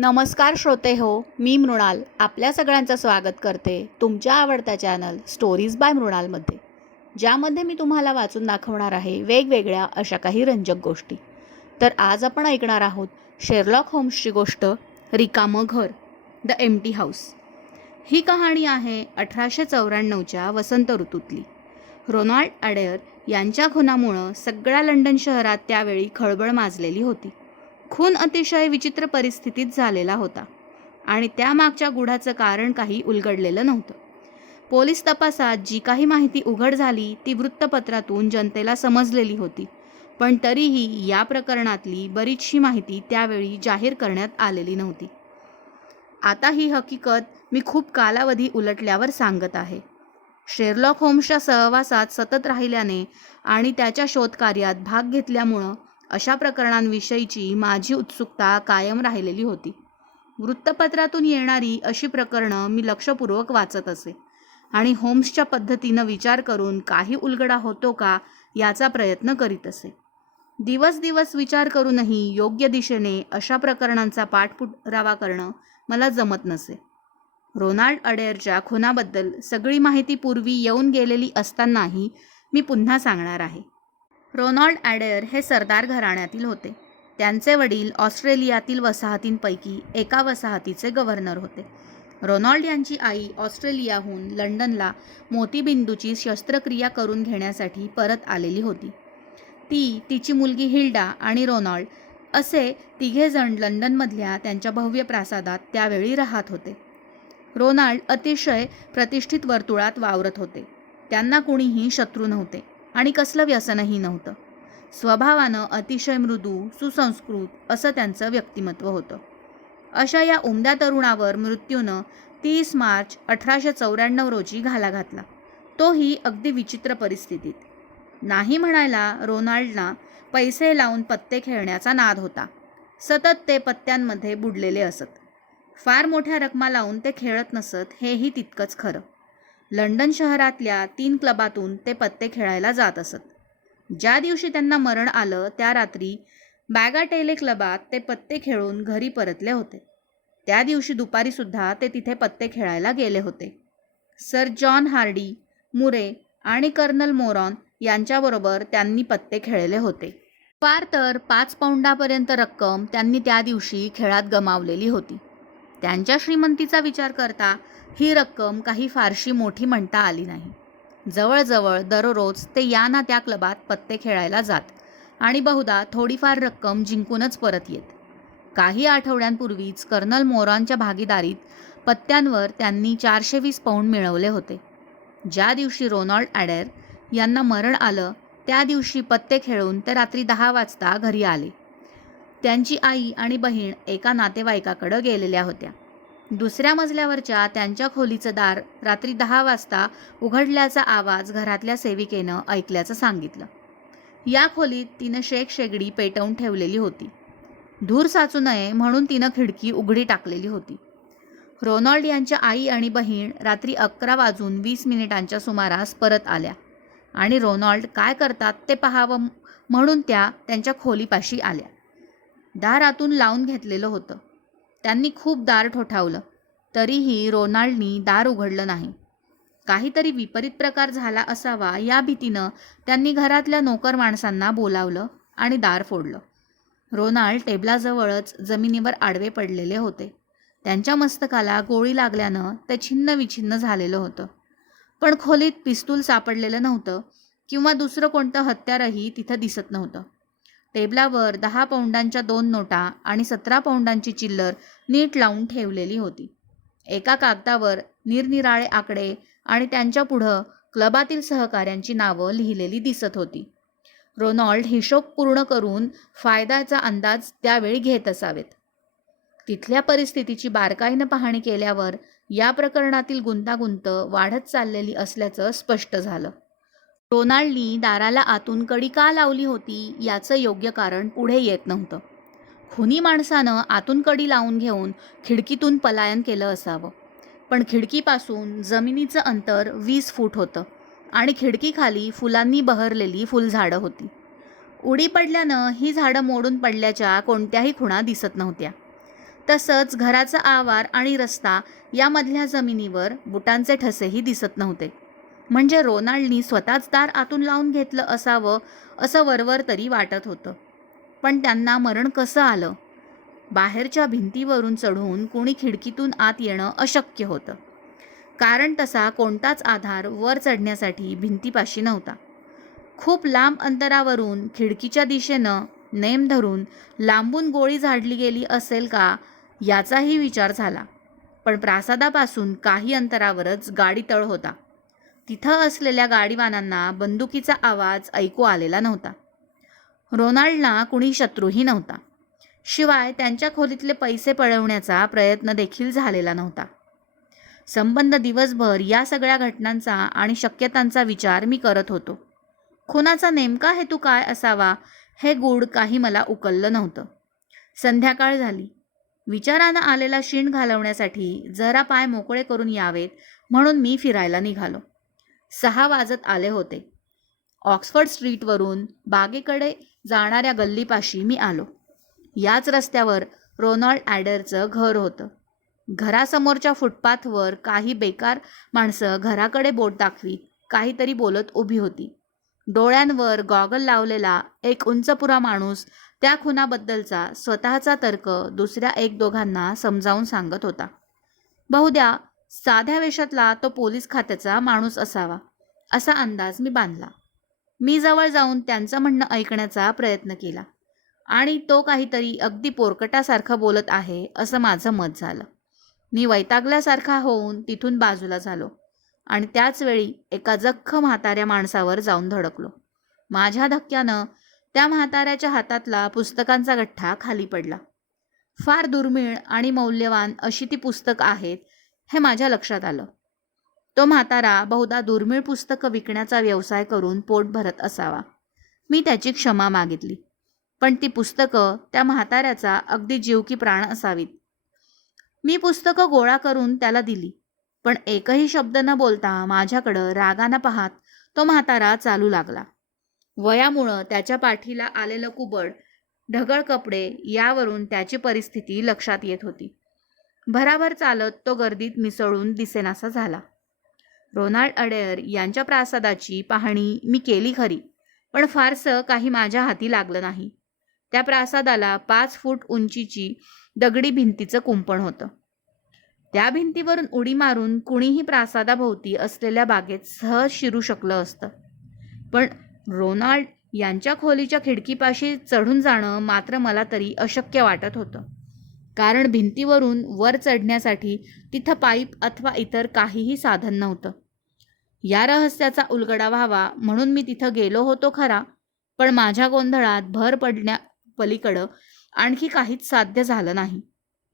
नमस्कार श्रोते हो, मी मृणाल आपल्या सगळ्यांचं स्वागत करते तुमच्या आवडत्या चॅनल स्टोरीज बाय मृणालमध्ये, ज्यामध्ये मी तुम्हाला वाचून दाखवणार आहे वेगवेगळ्या अशा काही रंजक गोष्टी. तर आज आपण ऐकणार आहोत शेरलॉक होम्सची गोष्ट, रिकामं घर, द एम्प्टी हाऊस. ही कहाणी आहे 1894च्या वसंत ऋतूतली. रोनाल्ड ॲडेयर यांच्या खुनामुळं सगळ्या लंडन शहरात त्यावेळी खळबळ माजलेली होती. खून अतिशय विचित्र परिस्थितीत झालेला होता आणि त्यामागच्या गुढाचं कारण काही उलगडलेलं नव्हतं. पोलीस तपासात जी काही माहिती उघड झाली ती वृत्तपत्रातून जनतेला समजलेली होती, पण तरीही या प्रकरणातली बरीचशी माहिती त्यावेळी जाहीर करण्यात आलेली नव्हती. आता ही हकीकत मी खूप कालावधी उलटल्यावर सांगत आहे. शेरलॉक होम्सच्या सहवासात सतत राहिल्याने आणि त्याच्या शोधकार्यात भाग घेतल्यामुळं अशा प्रकरणांविषयीची माझी उत्सुकता कायम राहिलेली होती. वृत्तपत्रातून येणारी अशी प्रकरणं मी लक्षपूर्वक वाचत असे आणि होम्सच्या पद्धतीनं विचार करून काही उलगडा होतो का याचा प्रयत्न करीत असे. दिवस विचार करूनही योग्य दिशेने अशा प्रकरणांचा पाठपुरावा करणं मला जमत नसे. रोनाल्ड ॲडेयरच्या खुनाबद्दल सगळी माहिती पूर्वी येऊन गेलेली असतानाही मी पुन्हा सांगणार आहे. रोनाल्ड ॲडेयर हे सरदार घराण्यातील होते. त्यांचे वडील ऑस्ट्रेलियातील वसाहतींपैकी एका वसाहतीचे गव्हर्नर होते. रोनाल्ड यांची आई ऑस्ट्रेलियाहून लंडनला मोतीबिंदूची शस्त्रक्रिया करून घेण्यासाठी परत आलेली होती. तिची मुलगी हिल्डा आणि रोनाल्ड असे तिघेजण लंडनमधल्या त्यांच्या भव्य प्रासादात त्यावेळी राहत होते. रोनाल्ड अतिशय प्रतिष्ठित वर्तुळात वावरत होते. त्यांना कुणीही शत्रू नव्हते आणि कसलं व्यसनही नव्हतं. स्वभावानं अतिशय मृदू, सुसंस्कृत असं त्यांचं व्यक्तिमत्व होतं. अशा या उमद्या तरुणावर मृत्यूनं 30 मार्च 1894 रोजी घाला घातला, तोही अगदी विचित्र परिस्थितीत. नाही म्हणायला रोनाल्डना पैसे लावून पत्ते खेळण्याचा नाद होता. सतत ते पत्त्यांमध्ये बुडलेले असत. फार मोठ्या रकमा लावून ते खेळत नसत हेही तितकंच खरं. लंडन शहरातल्या 3 क्लबातून ते पत्ते खेळायला जात असत. ज्या दिवशी त्यांना मरण आलं त्या रात्री बॅगाटेले क्लबात ते पत्ते खेळून घरी परतले होते. त्या दिवशी दुपारीसुद्धा ते तिथे पत्ते खेळायला गेले होते. सर जॉन हार्डी, मुरे आणि कर्नल मोरॉन यांच्याबरोबर त्यांनी पत्ते खेळले होते. फार तर 5 पाऊंडापर्यंत रक्कम त्यांनी त्या दिवशी खेळात गमावलेली होती. त्यांच्या श्रीमंतीचा विचार करता ही रक्कम काही फारशी मोठी म्हणता आली नाही. जवळजवळ दररोज ते या ना त्या क्लबात पत्ते खेळायला जात आणि बहुधा थोडीफार रक्कम जिंकूनच परत येत. काही आठवड्यांपूर्वीच कर्नल मोरॉनच्या भागीदारीत पत्त्यांवर त्यांनी 420 पाऊंड मिळवले होते. ज्या दिवशी रोनाल्ड ॲडेयर यांना मरण आलं त्या दिवशी पत्ते खेळून ते रात्री 10 वाजता घरी आले. त्यांची आई आणि बहीण एका नातेवाईकाकडं गेलेल्या होत्या. दुसऱ्या मजल्यावरच्या त्यांच्या खोलीचं दार रात्री 10 वाजता उघडल्याचा आवाज घरातल्या सेविकेनं ऐकल्याचं सांगितलं. या खोलीत तिनं शेगडी पेटवून ठेवलेली होती. धूर साचू नये म्हणून तिनं खिडकी उघडी टाकलेली होती. रोनाल्ड यांच्या आई आणि बहीण रात्री 11:20 सुमारास परत आल्या आणि रोनाल्ड काय करतात ते पाहावं म्हणून त्या त्यांच्या खोलीपाशी आल्या. दार आतून लावून घेतलेलं होतं. त्यांनी खूप दार ठोठावलं, तरीही रोनाल्डनी दार उघडलं नाही. काहीतरी विपरीत प्रकार झाला असावा या भीतीनं त्यांनी घरातल्या नोकर माणसांना बोलावलं आणि दार फोडलं. रोनाल्ड टेबलाजवळच जमिनीवर आडवे पडलेले होते. त्यांच्या मस्तकाला गोळी लागल्यानं ते छिन्नविछिन्न झालेलं होतं. पण खोलीत पिस्तूल सापडलेलं नव्हतं किंवा दुसरं कोणतं हत्यारही तिथं दिसत नव्हतं. टेबलावर 10 पाऊंडांच्या 2 नोटा आणि 17 पाऊंडांची चिल्लर नीट लावून ठेवलेली होती. एका कागदावर निरनिराळे आकडे आणि त्यांच्या पुढं क्लबातील सहकाऱ्यांची नावं लिहिलेली दिसत होती. रोनाल्ड हिशोब पूर्ण करून फायद्याचा अंदाज त्यावेळी घेत असावेत. तिथल्या परिस्थितीची बारकाईनं पाहणी केल्यावर या प्रकरणातील गुंतागुंत वाढत चाललेली असल्याचं स्पष्ट झालं. रोनाल्डनी दाराला आतून कडी का लावली होती याचं योग्य कारण पुढे येत नव्हतं. खुनी माणसानं आतून कडी लावून घेऊन खिडकीतून पलायन केलं असावं. पण खिडकीपासून जमिनीचं अंतर 20 फूट होतं आणि खिडकीखाली फुलांनी बहरलेली फुलझाडं होती. उडी पडल्यानं ही झाडं मोडून पडल्याच्या कोणत्याही खुणा दिसत नव्हत्या. तसंच घराचा आवार आणि रस्ता यामधल्या जमिनीवर बुटांचे ठसेही दिसत नव्हते. म्हणजे रोनाल्डनी स्वतःच दार आतून लावून घेतलं असावं असं वरवर तरी वाटत होतं. पण त्यांना मरण कसं आलं? बाहेरच्या भिंतीवरून चढून कुणी खिडकीतून आत येणं अशक्य होतं. कारण तसा कोणताच आधार वर चढण्यासाठी भिंतीपाशी नव्हता. खूप लांब अंतरावरून खिडकीच्या दिशेनं नेम धरून लांबून गोळी झाडली गेली असेल का याचाही विचार झाला. पण प्रासादापासून काही अंतरावरच गाडीतळ होता. तिथं असलेल्या गाडीवानांना बंदुकीचा आवाज ऐकू आलेला नव्हता. रोनाल्डला कुणी शत्रूही नव्हता. शिवाय त्यांच्या खोलीतले पैसे पळवण्याचा प्रयत्न देखील झालेला नव्हता. संबंध दिवसभर या सगळ्या घटनांचा आणि शक्यतांचा विचार मी करत होतो. खुनाचा नेमका हेतू काय असावा हे गूढ काही मला उकललं नव्हतं. संध्याकाळ झाली. विचारानं आलेला शिण घालवण्यासाठी जरा पाय मोकळे करून यावेत म्हणून मी फिरायला निघालो. 6 वाजत आले होते. ऑक्सफर्ड स्ट्रीटवरून बागेकडे जाणाऱ्या गल्लीपाशी मी आलो. याच रस्त्यावर रोनाल्ड ॲडरचं घर होतं. घरासमोरच्या फुटपाथवर काही बेकार माणसं घराकडे बोट दाखवीत काहीतरी बोलत उभी होती. डोळ्यांवर गॉगल लावलेला एक उंचपुरा माणूस त्या खुनाबद्दलचा स्वतःचा तर्क दुसऱ्या 1-2घांना समजावून सांगत होता. बहुधा साध्या वेशातला तो पोलीस खात्याचा माणूस असावा असा अंदाज मी बांधला. मी जवळ जाऊन त्यांचं म्हणणं ऐकण्याचा प्रयत्न केला आणि तो काहीतरी अगदी पोरकटासारखं बोलत आहे असं माझं मत झालं. मी वैतागल्यासारखा होऊन तिथून बाजूला झालो आणि त्याच वेळी एका जख्ख म्हाताऱ्या माणसावर जाऊन धडकलो. माझ्या धक्क्यानं त्या म्हाताऱ्याच्या हातातला पुस्तकांचा गठ्ठा खाली पडला. फार दुर्मिळ आणि मौल्यवान अशी ती पुस्तकं आहेत हे माझ्या लक्षात आलं. तो म्हातारा बहुधा दुर्मिळ पुस्तकं विकण्याचा व्यवसाय करून पोट भरत असावा. मी त्याची क्षमा मागितली. पण ती पुस्तकं त्या म्हाताऱ्याचा अगदी जीव की प्राण असावीत. मी पुस्तकं गोळा करून त्याला दिली. पण एकही शब्द न बोलता माझ्याकडं रागानं पाहत तो म्हातारा चालू लागला. वयामुळं त्याच्या पाठीला आलेलं कुबड, ढगळ कपडे यावरून त्याची परिस्थिती लक्षात येत होती. भराभर चालत तो गर्दीत मिसळून दिसेनासा झाला. रोनाल्ड ॲडर यांच्या प्रासादाची पाहणी मी केली खरी, पण फारसं काही माझ्या हाती लागलं नाही. त्या प्रासादाला 5 फूट उंचीची दगडी भिंतीचं कुंपण होतं. त्या भिंतीवरून उडी मारून कुणीही प्रासादाभोवती असलेल्या बागेत सहज शिरू शकलं असतं. पण रोनाल्ड यांच्या खोलीच्या खिडकीपाशी चढून जाणं मात्र मला तरी अशक्य वाटत होतं. कारण भिंतीवरून वर चढण्यासाठी तिथं पाईप अथवा इतर काहीही साधन नव्हतं. या रहस्याचा उलगडा व्हावा म्हणून मी तिथं गेलो होतो खरा, पण माझ्या गोंधळात भर पडण्या पलीकडं आणखी काहीच साध्य झालं नाही.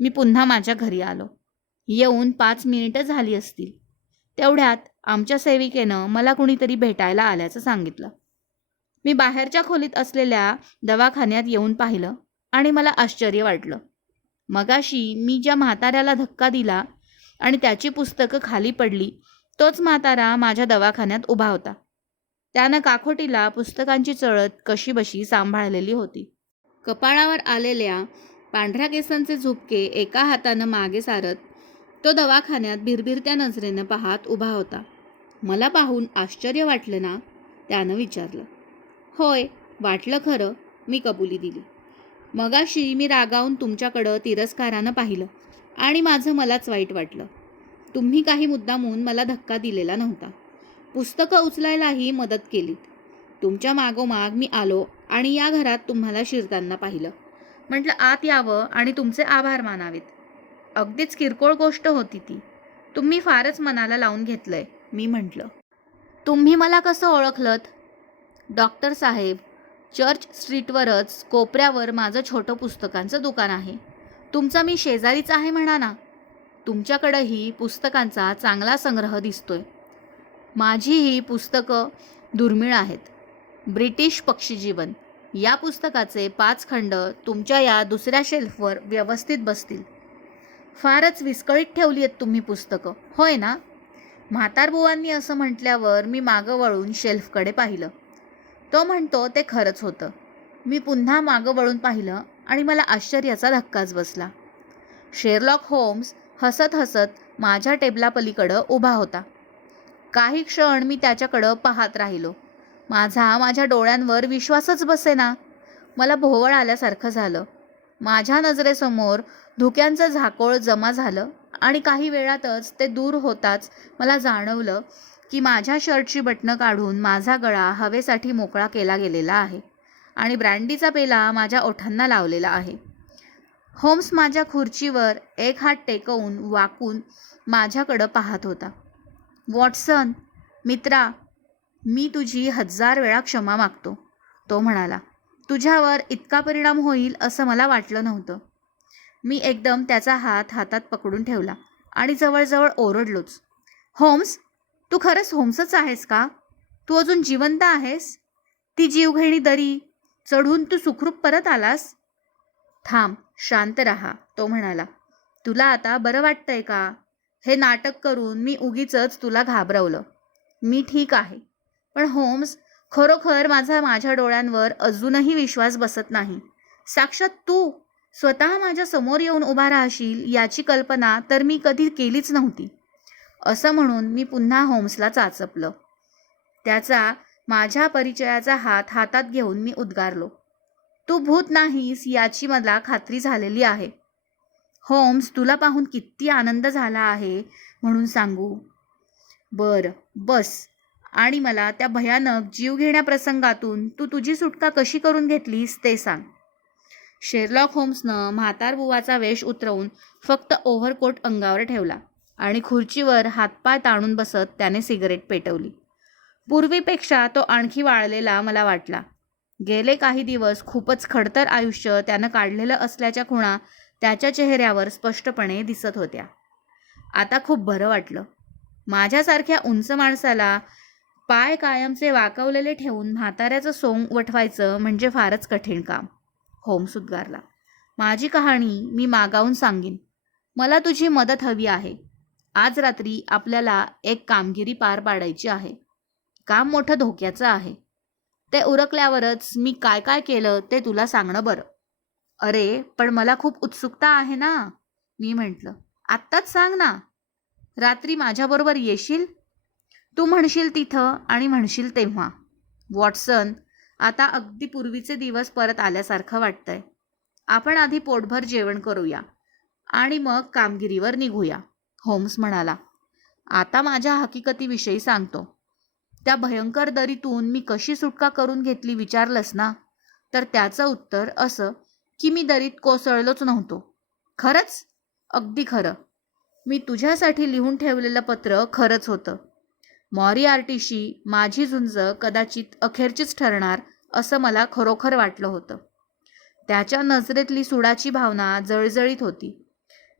मी पुन्हा माझ्या घरी आलो. येऊन 5 मिनिटं झाली असतील. तेवढ्यात आमच्या सेविकेनं मला कुणीतरी भेटायला आल्याचं सांगितलं. मी बाहेरच्या खोलीत असलेल्या दवाखान्यात येऊन पाहिलं आणि मला आश्चर्य वाटलं. मगाशी मी ज्या म्हाताऱ्याला धक्का दिला आणि त्याची पुस्तकं खाली पडली, तोच म्हातारा माझ्या दवाखान्यात उभा होता. त्यानं काखोटीला पुस्तकांची चळत कशीबशी सांभाळलेली होती. कपाळावर आलेल्या पांढऱ्या केसांचे झुपके एका हातानं मागे सारत तो दवाखान्यात भिरभिरत्या नजरेनं पाहत उभा होता. मला पाहून आश्चर्य वाटलं ना? त्यानं विचारलं. होय, वाटलं खरं, मी कबुली दिली. मगाशी मी रागावून तुमच्याकडं तिरस्कारानं पाहिलं आणि माझं मलाच वाईट वाटलं. तुम्ही काही मुद्दामून मला धक्का दिलेला नव्हता. पुस्तकं उचलायलाही मदत केलीत. तुमच्या मागोमाग मी आलो आणि या घरात तुम्हाला शिरताना पाहिलं. म्हटलं आत यावं आणि तुमचे आभार मानावेत. अगदीच किरकोळ गोष्ट होती ती. तुम्ही फारच मनाला लावून घेतलंय, मी म्हटलं. तुम्ही मला कसं ओळखलत? डॉक्टर साहेब, चर्च स्ट्रीटवरच कोपऱ्यावर माझं छोटं पुस्तकांचं दुकान आहे. तुमचा मी शेजारीच आहे म्हणा ना. तुमच्याकडंही पुस्तकांचा चांगला संग्रह दिसतोय. माझी ही पुस्तकं दुर्मिळ आहेत. ब्रिटिश पक्षीजीवन या पुस्तकाचे 5 खंड तुमच्या या दुसऱ्या शेल्फवर व्यवस्थित बसतील. फारच विस्कळीत ठेवली आहेत तुम्ही पुस्तकं, होय ना? म्हातारबुवांनी असं म्हटल्यावर मी मागं वळून शेल्फकडे पाहिलं. तो म्हणतो ते खरंच होतं. मी पुन्हा मागं वळून पाहिलं आणि मला आश्चर्याचा धक्काच बसला. शेरलॉक होम्स हसत हसत माझ्या टेबलापलीकडं उभा होता. काही क्षण मी त्याच्याकडं पाहत राहिलो. माझ्या डोळ्यांवर विश्वासच बसेना. मला भोवळ आल्यासारखं झालं. माझ्या नजरेसमोर धुक्यांचं झाकोळ जमा झालं आणि काही वेळातच ते दूर होताच मला जाणवलं की माझ्या शर्टची बटणं काढून माझा गळा हवेसाठी मोकळा केला गेलेला आहे आणि ब्रँडीचा पेला माझ्या ओठांना लावलेला आहे. होम्स माझ्या खुर्चीवर एक हात टेकवून वाकून माझ्याकडं पाहत होता. वॉटसन, मित्रा, मी तुझी 1000 वेळा क्षमा मागतो, तो म्हणाला. तुझ्यावर इतका परिणाम होईल असं मला वाटलं नव्हतं. मी एकदम त्याचा हात हातात पकडून ठेवला आणि जवळजवळ ओरडलोच. होम्स, तू खरंच होम्सच आहेस का? तू अजून जिवंत आहेस? ती जीवघेणी दरी चढून तू सुखरूप परत आलास? थांब, शांत रहा, तो म्हणाला. तुला आता बरं वाटतंय का? हे नाटक करून मी उगीचच तुला घाबरवलं. मी ठीक आहे. पण होम्स, खरोखर माझ्या डोळ्यांवर अजूनही विश्वास बसत नाही. साक्षात तू स्वतः माझ्या समोर येऊन उभा राहशील याची कल्पना तर मी कधी केलीच नव्हती. असं म्हणून मी पुन्हा होम्सला चाचपलं. त्याचा माझ्या परिचयाचा हात हातात घेऊन मी उद्गारलो. तू भूत नाहीस याची मला खात्री झालेली आहे. होम्स, तुला पाहून किती आनंद झाला आहे म्हणून सांगू? बरं, बस. आणि मला त्या भयानक जीवघेण्या प्रसंगातून तू तुझी सुटका कशी करून घेतलीस ते सांग. शेरलॉक होम्सनं म्हातारबुवाचा वेश उतरवून फक्त ओव्हरकोट अंगावर ठेवला आणि खुर्चीवर हातपाय ताणून बसत त्याने सिगरेट पेटवली. पूर्वीपेक्षा तो आणखी वाळलेला मला वाटला. गेले काही दिवस खूपच खडतर आयुष्य त्यानं काढलेलं असल्याच्या खुणा त्याच्या चेहऱ्यावर स्पष्टपणे दिसत होत्या. आता खूप बरं वाटलं. माझ्यासारख्या उंच माणसाला पाय कायमचे वाकवलेले ठेवून म्हाताऱ्याचं सोंग वठवायचं म्हणजे फारच कठीण काम, होम्स उद्गारला. माझी कहाणी मी मागावून सांगीन. मला तुझी मदत हवी आहे. आज रात्री आपल्याला एक कामगिरी पार पाडायची आहे. काम मोठं धोक्याचं आहे. ते उरकल्यावरच मी काय काय केलं ते तुला सांगणं बरं. अरे, पण मला खूप उत्सुकता आहे ना, मी म्हटलं. आत्ताच सांग ना. रात्री माझ्याबरोबर येशील? तू म्हणशील तिथं आणि म्हणशील तेव्हा. वॉटसन, आता अगदी पूर्वीचे दिवस परत आल्यासारखं वाटतंय. आपण आधी पोटभर जेवण करूया आणि मग कामगिरीवर निघूया, होम्स म्हणाला. आता माझ्या हकीकतीविषयी सांगतो. त्या भयंकर दरीतून मी कशी सुटका करून घेतली विचारलंस ना, तर त्याचं उत्तर असं की मी दरीत कोसळलोच नव्हतो. खरंच? अगदी खरं. मी तुझ्यासाठी लिहून ठेवलेलं पत्र खरंच होतं. मॉरिआर्टीशी माझी झुंज कदाचित अखेरचीच ठरणार असं मला खरोखर वाटलं होतं. त्याच्या नजरेतली सुडाची भावना जळजळीत होती.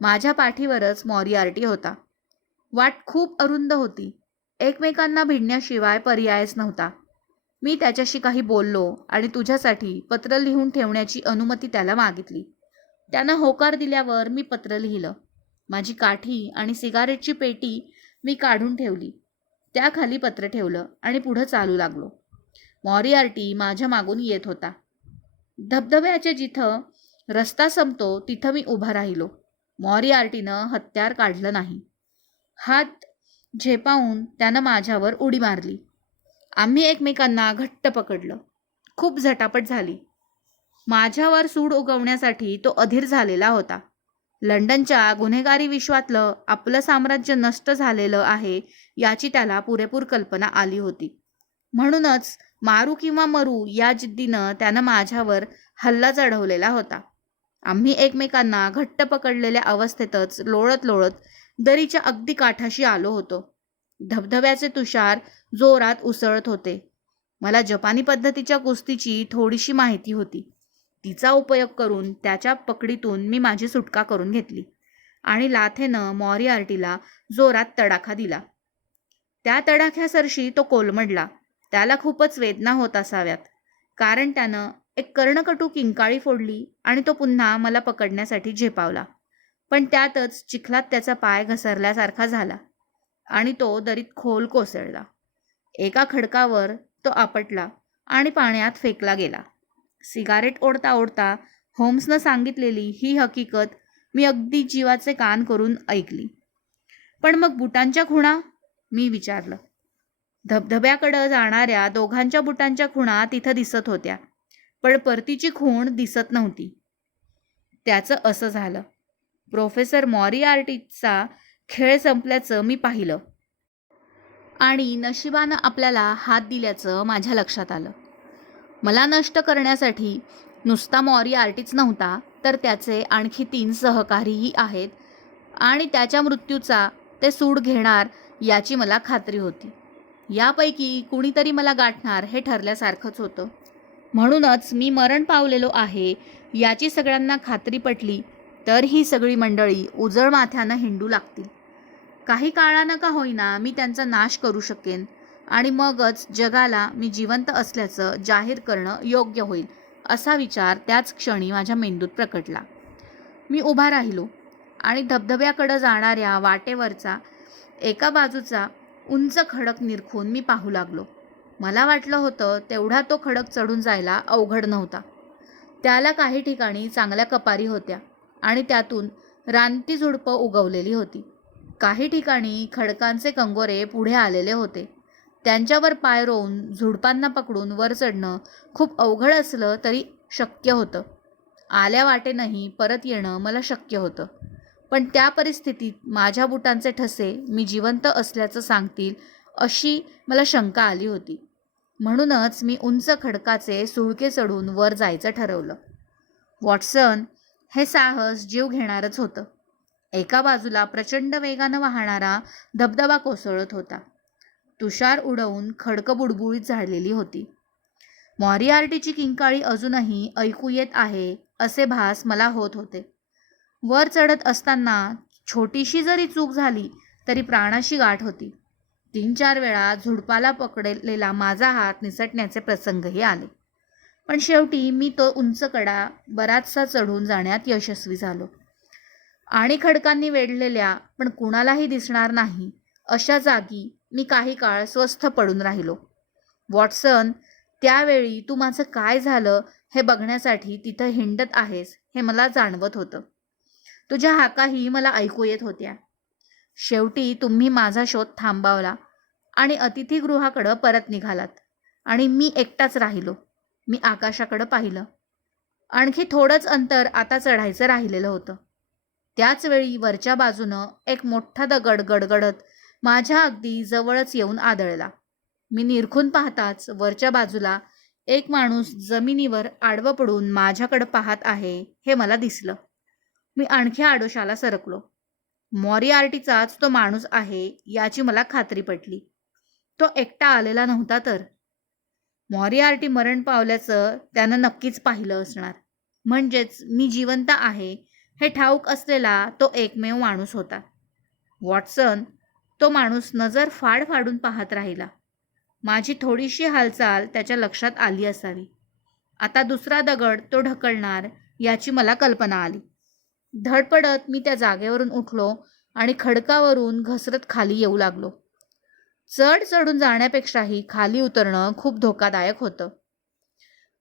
माझ्या पाठीवरच मॉरिआर्टी होता. वाट खूप अरुंद होती. एकमेकांना भिडण्याशिवाय पर्यायच नव्हता. मी त्याच्याशी काही बोललो आणि तुझ्यासाठी पत्र लिहून ठेवण्याची अनुमती त्याला मागितली. त्यानं होकार दिल्यावर मी पत्र लिहिलं. माझी काठी आणि सिगारेटची पेटी मी काढून ठेवली. त्याखाली पत्र ठेवलं आणि पुढं चालू लागलो. मॉरिआर्टी माझ्या मागून येत होता. धबधब्याच्या जिथं रस्ता संपतो तिथं मी उभा राहिलो. मॉरिआर्टीनं हत्यार काढलं नाही. हात झेपावून त्यानं माझ्यावर उडी मारली. आम्ही एकमेकांना घट्ट पकडलं. खूप झटापट झाली. माझ्यावर सूड उगवण्यासाठी तो अधीर झालेला होता. लंडनच्या गुन्हेगारी विश्वातलं आपलं साम्राज्य नष्ट झालेलं आहे याची त्याला पुरेपूर कल्पना आली होती. म्हणूनच मारू किंवा मरू या जिद्दीनं त्यानं माझ्यावर हल्ला चढवलेला होता. आम्ही एकमेकांना घट्ट पकडलेल्या अवस्थेतच लोळत लोळत दरीच्या अगदी काठाशी आलो होतो. धबधब्याचे तुषार जोरात उसळत होते. मला जपानी पद्धतीच्या कुस्तीची थोडीशी माहिती होती. तिचा उपयोग करून त्याच्या पकडीतून मी माझी सुटका करून घेतली आणि लाथेनं मॉरिआर्टीला जोरात तडाखा दिला. त्या तडाख्यासरशी तो कोलमडला. त्याला खूपच वेदना होत असाव्यात, कारण त्यानं एक कर्णकटू किंकाळी फोडली आणि तो पुन्हा मला पकडण्यासाठी झेपावला. पण त्यातच चिखलात त्याचा पाय घसरल्यासारखा झाला आणि तो दरीत खोल कोसळला. एका खडकावर तो आपटला आणि पाण्यात फेकला गेला. सिगारेट ओढता ओढता होम्सनं सांगितलेली ही हकीकत मी अगदी जीवाचे कान करून ऐकली. पण मग बुटांच्या खुणा? मी विचारलं. धबधब्याकडं जाणाऱ्या दोघांच्या बुटांच्या खुणा तिथं दिसत होत्या, पण परतीची खूण दिसत नव्हती. त्याचं असं झालं. प्रोफेसर मॉरिआर्टीचा खेळ संपल्याचं मी पाहिलं आणि नशिबानं आपल्याला हात दिल्याचं माझ्या लक्षात आलं. मला नष्ट करण्यासाठी नुसता मॉरिआर्टीच नव्हता, तर त्याचे आणखी 3 सहकारीही आहेत आणि त्याच्या मृत्यूचा ते सूड घेणार याची मला खात्री होती. यापैकी कुणीतरी मला गाठणार हे ठरल्यासारखंच होतं. म्हणूनच मी मरण पावलेलो आहे याची सगळ्यांना खात्री पटली तर ही सगळी मंडळी उजळ माथ्यानं हिंडू लागतील. काही काळानं का होईना मी त्यांचा नाश करू शकेन आणि मगच जगाला मी जिवंत असल्याचं जाहीर करणं योग्य होईल, असा विचार त्याच क्षणी माझ्या मेंदूत प्रकटला. मी उभा राहिलो आणि धबधब्याकडं जाणाऱ्या वाटेवरचा एका बाजूचा उंच खडक निरखून मी पाहू लागलो. मला वाटलं होतं तेवढा तो खडक चढून जायला अवघड नव्हता. त्याला काही ठिकाणी चांगल्या कपारी होत्या आणि त्यातून रानटी झुडपं उगवलेली होती. काही ठिकाणी खडकांचे कंगोरे पुढे आलेले होते. त्यांच्यावर पाय रोवून झुडपांना पकडून वर चढणं खूप अवघड असलं तरी शक्य होतं. आल्या वाटेनंही परत येणं मला शक्य होतं. पण त्या परिस्थितीत माझ्या बुटांचे ठसे मी जिवंत असल्याचं सांगतील अशी मला शंका आली होती. म्हणूनच मी उंच खडकाचे सुळके चढून वर जायचं ठरवलं. वॉटसन, हे साहस जीव घेणारच होतं. एका बाजूला प्रचंड वेगानं वाहणारा धबधबा कोसळत होता. तुषार उडवून खडकं बुडबुडीत झालेली होती. मॉरिआर्टीची किंकाळी अजूनही ऐकू येत आहे असे भास मला होत होते. वर चढत असताना छोटीशी जरी चूक झाली तरी प्राणाशी गाठ होती. 3-4 वेळा झुडपाला पकडलेला माझा हात निसटण्याचे प्रसंगही आले. पण शेवटी मी तो उंच कडा बराचसा चढून जाण्यात यशस्वी झालो आणि खडकांनी वेढलेल्या पण कुणालाही दिसणार नाही अशा जागी मी काही काळ स्वस्थ पडून राहिलो. वॉटसन, त्यावेळी तू माझं काय झालं हे बघण्यासाठी तिथं हिंडत आहेस हे मला जाणवत होतं. तुझ्या हाकाही मला ऐकू येत होत्या. शेवटी तुम्ही माझा शोध थांबवला आणि अतिथीगृहाकडं परत निघालात आणि मी एकटाच राहिलो. मी आकाशाकडं पाहिलं. आणखी थोडंच अंतर आता चढायचं राहिलेलं होतं. त्याच वेळी वरच्या बाजूनं एक मोठा दगड गडगडत माझ्या अगदी जवळच येऊन आदळला. मी निरखून पाहताच वरच्या बाजूला एक माणूस जमिनीवर आडवं पडून माझ्याकडं पाहत आहे हे मला दिसलं. मी आणखी आडोशाला सरकलो. मॉरिआर्टीचाच तो माणूस आहे याची मला खात्री पटली. तो एकटा आलेला नव्हता तर. मॉरिआर्टी मरण पावल्याचं त्यानं नक्कीच पाहिलं असणार. म्हणजेच मी जिवंत आहे हे ठाऊक असलेला तो एकमेव माणूस होता. वॉटसन, तो माणूस नजर फाडून पाहत राहिला. माझी थोडीशी हालचाल त्याच्या लक्षात आली असावी. आता दुसरा दगड तो ढकलणार याची मला कल्पना आली. धडपडत मी त्या जागेवरून उठलो आणि खडकावरून घसरत खाली येऊ लागलो. चढून जाण्यापेक्षाही खाली उतरणं खूप धोकादायक होतं.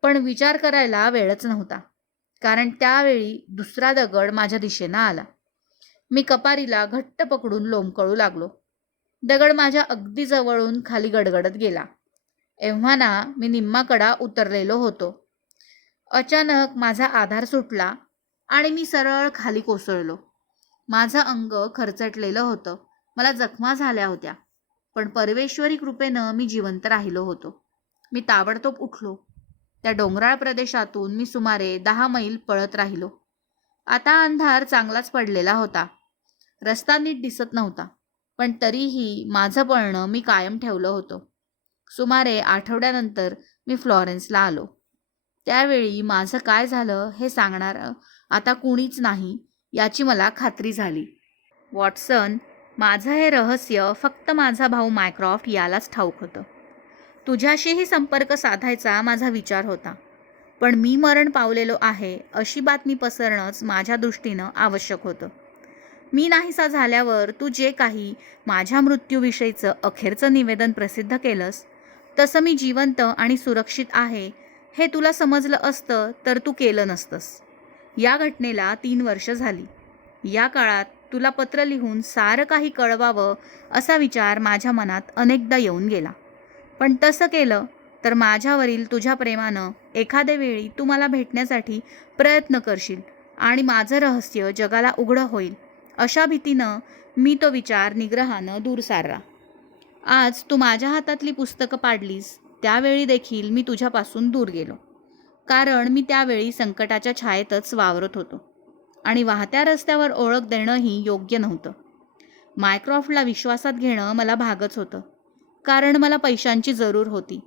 पण विचार करायला वेळच नव्हता, कारण त्यावेळी दुसरा दगड माझ्या दिशेनं आला. मी कपारीला घट्ट पकडून लोंबकळू लागलो. दगड माझ्या अगदी जवळून खाली गडगडत गेला. एव्हाना मी निम्मा कडा उतरलेलो होतो. अचानक माझा आधार सुटला आणि मी सरळ खाली कोसळलो. माझं अंग खरचटलेलं होतं. मला जखमा झाल्या होत्या, पण परमेश्वरी कृपेनं मी जिवंत राहिलो होतो. मी ताबडतोब उठलो. त्या डोंगराळ प्रदेशातून मी सुमारे 10 मैल पळत राहिलो. आता अंधार चांगलाच पडलेला होता. रस्ता नीट दिसत नव्हता, पण तरीही माझं पळणं मी कायम ठेवलं होतं. सुमारे आठवड्यानंतर मी फ्लॉरेन्सला आलो. त्यावेळी माझं काय झालं हे सांगणारं आता कुणीच नाही याची मला खात्री झाली. वॉटसन, माझं हे रहस्य फक्त माझा भाऊ मायक्रॉफ्ट यालाच ठाऊक होतं. तुझ्याशीही संपर्क साधायचा माझा विचार होता, पण मी मरण पावलेलो आहे अशी बातमी पसरणंच माझ्या दृष्टीनं आवश्यक होतं. मी नाहीसा झाल्यावर तू जे काही माझ्या मृत्यूविषयीचं अखेरचं निवेदन प्रसिद्ध केलंस, तसं मी जिवंत आणि सुरक्षित आहे हे तुला समजलं असतं तर तू केलं नसतंस. या घटनेला 3 वर्ष झाली. या काळात तुला पत्र लिहून सारं काही कळवावं असा विचार माझ्या मनात अनेकदा येऊन गेला. पण तसं केलं तर माझ्यावरील तुझ्या प्रेमानं एखाद्या वेळी तू मला भेटण्यासाठी प्रयत्न करशील आणि माझं रहस्य जगाला उघडं होईल, अशा भीतीनं मी तो विचार निग्रहानं दूर सारला. आज तू माझ्या हातातली पुस्तकं पाडलीस त्यावेळी देखील मी तुझ्यापासून दूर गेलो, कारण मी त्यावेळी संकटाच्या छायेतच वावरत होतो आणि वाहत्या रस्त्यावर ओळख देणंही योग्य नव्हतं. मायक्रॉफ्टला विश्वासात घेणं मला भागच होतं, कारण मला पैशांची जरूर होती.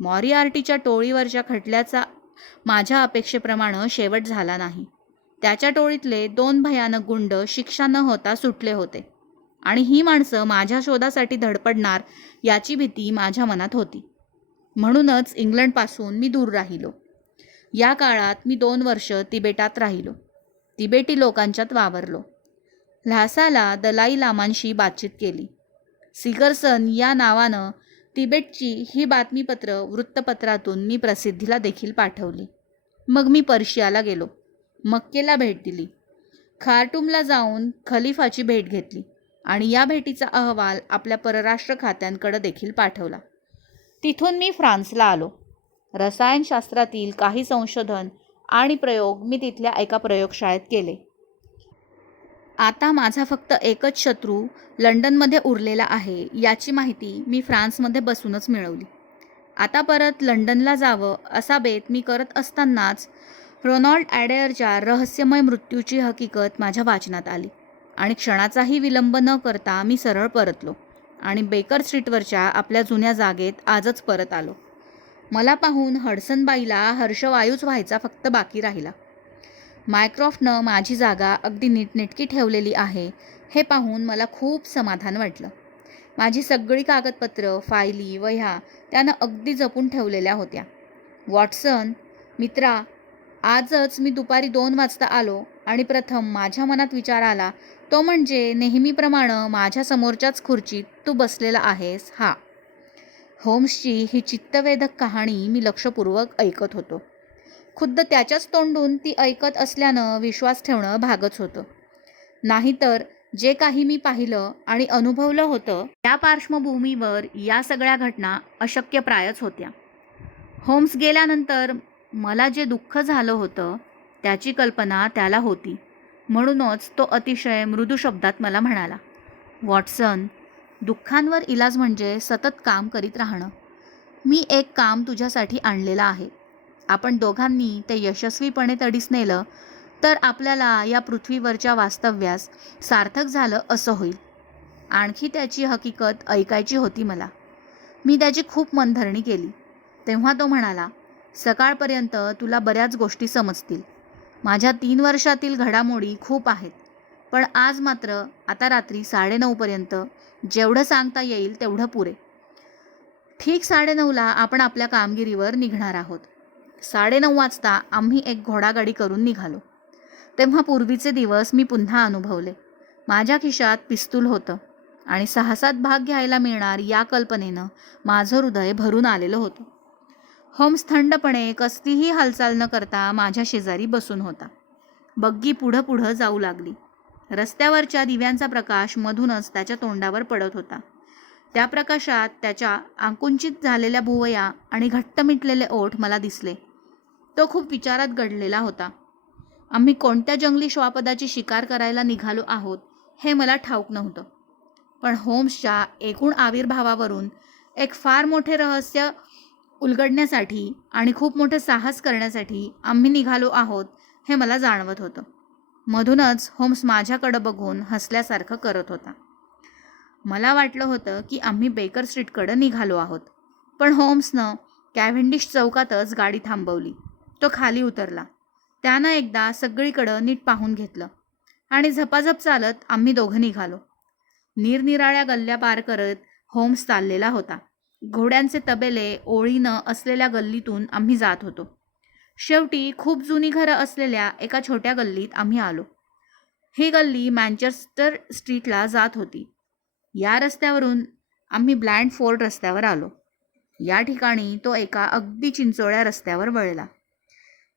मॉरिआर्टीच्या टोळीवरच्या खटल्याचा माझ्या अपेक्षेप्रमाणे शेवट झाला नाही. त्याच्या टोळीतले 2 भयानक गुंड शिक्षा न होता सुटले होते आणि ही माणसं माझ्या शोधासाठी धडपडणार याची भीती माझ्या मनात होती. म्हणूनच इंग्लंडपासून मी दूर राहिलो. या काळात मी 2 वर्ष तिबेटात राहिलो. तिबेटी लोकांच्यात वावरलो. ल्हासाला दलाई लामांशी बातचीत केली. सिगर्सन या नावानं तिबेटची ही बातमीपत्र वृत्तपत्रातून मी प्रसिद्धीला देखील पाठवली. मग मी पर्शियाला गेलो. मक्केला भेट दिली. खार्टूमला जाऊन खलिफाची भेट घेतली आणि या भेटीचा अहवाल आपल्या परराष्ट्र खात्यांकडे देखील पाठवला. तिथून मी फ्रान्सला आलो. रसायनशास्त्रातील काही संशोधन आणि प्रयोग मी तिथल्या एका प्रयोगशाळेत केले. आता माझा फक्त एकच शत्रू लंडनमध्ये उरलेला आहे याची माहिती मी फ्रान्समध्ये बसूनच मिळवली. आता परत लंडनला जावं असा बेत मी करत असतानाच रोनाल्ड ॲडेयरच्या रहस्यमय मृत्यूची हकीकत माझ्या वाचनात आली आणि क्षणाचाही विलंब न करता मी सरळ परतलो आणि बेकर स्ट्रीटवरच्या आपल्या जुन्या जागेत आजच परत आलो. मला पाहून हडसनबाईला हर्षवायूच व्हायचा फक्त बाकी राहिला. मायक्रॉफ्टनं माझी जागा अगदी नीटनेटकी ठेवलेली आहे हे पाहून मला खूप समाधान वाटलं. माझी सगळी कागदपत्रं, फायली, वह्या त्यानं अगदी जपून ठेवलेल्या होत्या. वॉटसन मित्रा, आजच मी दुपारी 2 वाजता आलो आणि प्रथम माझ्या मनात विचार आला तो म्हणजे नेहमीप्रमाणे माझ्या समोरच्याच खुर्चीत तू बसलेला आहेस हा. होम्सची ही चित्तवेधक कहाणी मी लक्षपूर्वक ऐकत होतो. खुद्द त्याच्याच तोंडून ती ऐकत असल्यानं विश्वास ठेवणं भागच होतं. नाहीतर जे काही मी पाहिलं आणि अनुभवलं होतं त्या पार्श्वभूमीवर या सगळ्या घटना अशक्यप्रायच होत्या. होम्स गेल्यानंतर मला जे दुःख झालं होतं त्याची कल्पना त्याला होती. म्हणूनच तो अतिशय मृदू शब्दात मला म्हणाला, वॉटसन, दुःखांवर इलाज म्हणजे सतत काम करीत राहणं. मी एक काम तुझ्यासाठी आणलेलं आहे. आपण दोघांनी ते यशस्वीपणे तडीस नेलं तर आपल्याला या पृथ्वीवरच्या वास्तव्यास सार्थक झालं असं होईल. आणखी त्याची हकीकत ऐकायची होती मला. मी त्याची खूप मनधरणी केली. तेव्हा तो म्हणाला, सकाळपर्यंत तुला बऱ्याच गोष्टी समजतील. माझ्या 3 वर्षातील घडामोडी खूप आहेत, पण आज मात्र आता रात्री 9:30पर्यंत जेवढं सांगता येईल तेवढं पुरे. ठीक 9:30ला आपण आपल्या कामगिरीवर निघणार आहोत. 9:30 वाजता आम्ही एक घोडागाडी करून निघालो. तेव्हा पूर्वीचे दिवस मी पुन्हा अनुभवले. माझ्या खिशात पिस्तूल होतं आणि 6-7 भाग घ्यायला मिळणार या कल्पनेनं माझं हृदय भरून आलेलं होतं. होम्स थंडपणे कसलीही हालचाल न करता माझ्या शेजारी बसून होता. बग्गी पुढं पुढं जाऊ लागली. रस्त्यावरच्या दिव्यांचा प्रकाश मधूनच त्याच्या तोंडावर पडत होता. त्या प्रकाशात त्याच्या आकुंचित झालेल्या भुवया आणि घट्ट मिटलेले ओठ मला दिसले. तो खूप विचारात गडलेला होता. आम्ही कोणत्या जंगली श्वापदाची शिकार करायला निघालो आहोत हे मला ठाऊक नव्हतं, पण होम्सच्या एकूण आविर्भावावरून एक फार मोठे रहस्य उलगडण्यासाठी आणि खूप मोठे साहस करण्यासाठी आम्ही निघालो आहोत हे मला जाणवत होतं. मधूनच होम्स माझ्याकडं बघून हसल्यासारखं करत होता. मला वाटलं होतं की आम्ही बेकर स्ट्रीटकडं निघालो आहोत, पण होम्सनं कॅव्हेंडिश चौकातच गाडी थांबवली. तो खाली उतरला. त्यानं एकदा सगळीकडं नीट पाहून घेतलं आणि झपाझप चालत आम्ही दोघं निघालो. निरनिराळ्या गल्ल्या पार करत होम्स चाललेला होता. घोड्यांचे तबेले ओळीनं असलेल्या गल्लीतून आम्ही जात होतो. शेवटी खूप जुनी घरं असलेल्या एका छोट्या गल्लीत आम्ही आलो. ही गल्ली मँचेस्टर स्ट्रीटला जात होती. या रस्त्यावरून आम्ही ब्लँडफोर्ड रस्त्यावर आलो. या ठिकाणी तो एका अगदी चिंचोळ्या रस्त्यावर वळला.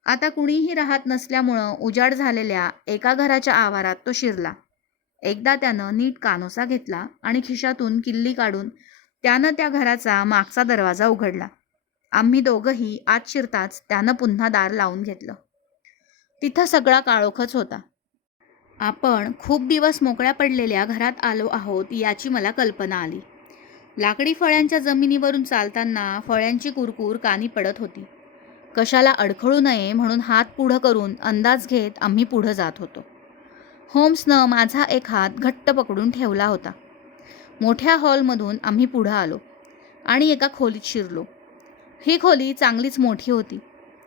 आता कुणीही राहत नसल्यामुळं उजाड झालेल्या एका घराच्या आवारात तो शिरला. एकदा त्यानं नीट कानोसा घेतला आणि खिशातून किल्ली काढून त्यानं त्या घराचा मागचा दरवाजा उघडला. आम्ही दोघंही आत शिरताच त्यानं पुन्हा दार लावून घेतलं. तिथं सगळा काळोखच होता. आपण खूप दिवस मोकळ्या पडलेल्या घरात आलो आहोत याची मला कल्पना आली. लाकडी फळ्यांच्या जमिनीवरून चालताना फळ्यांची कुरकूर कानी पडत होती. कशाला अडखळू नये म्हणून हात पुढं करून अंदाज घेत आम्ही पुढं जात होतो. होम्सनं माझा एक हात घट्ट पकडून ठेवला होता. मोठ्या हॉलमधून आम्ही पुढं आलो आणि एका खोलीत शिरलो. ही खोली चांगलीच मोठी होती.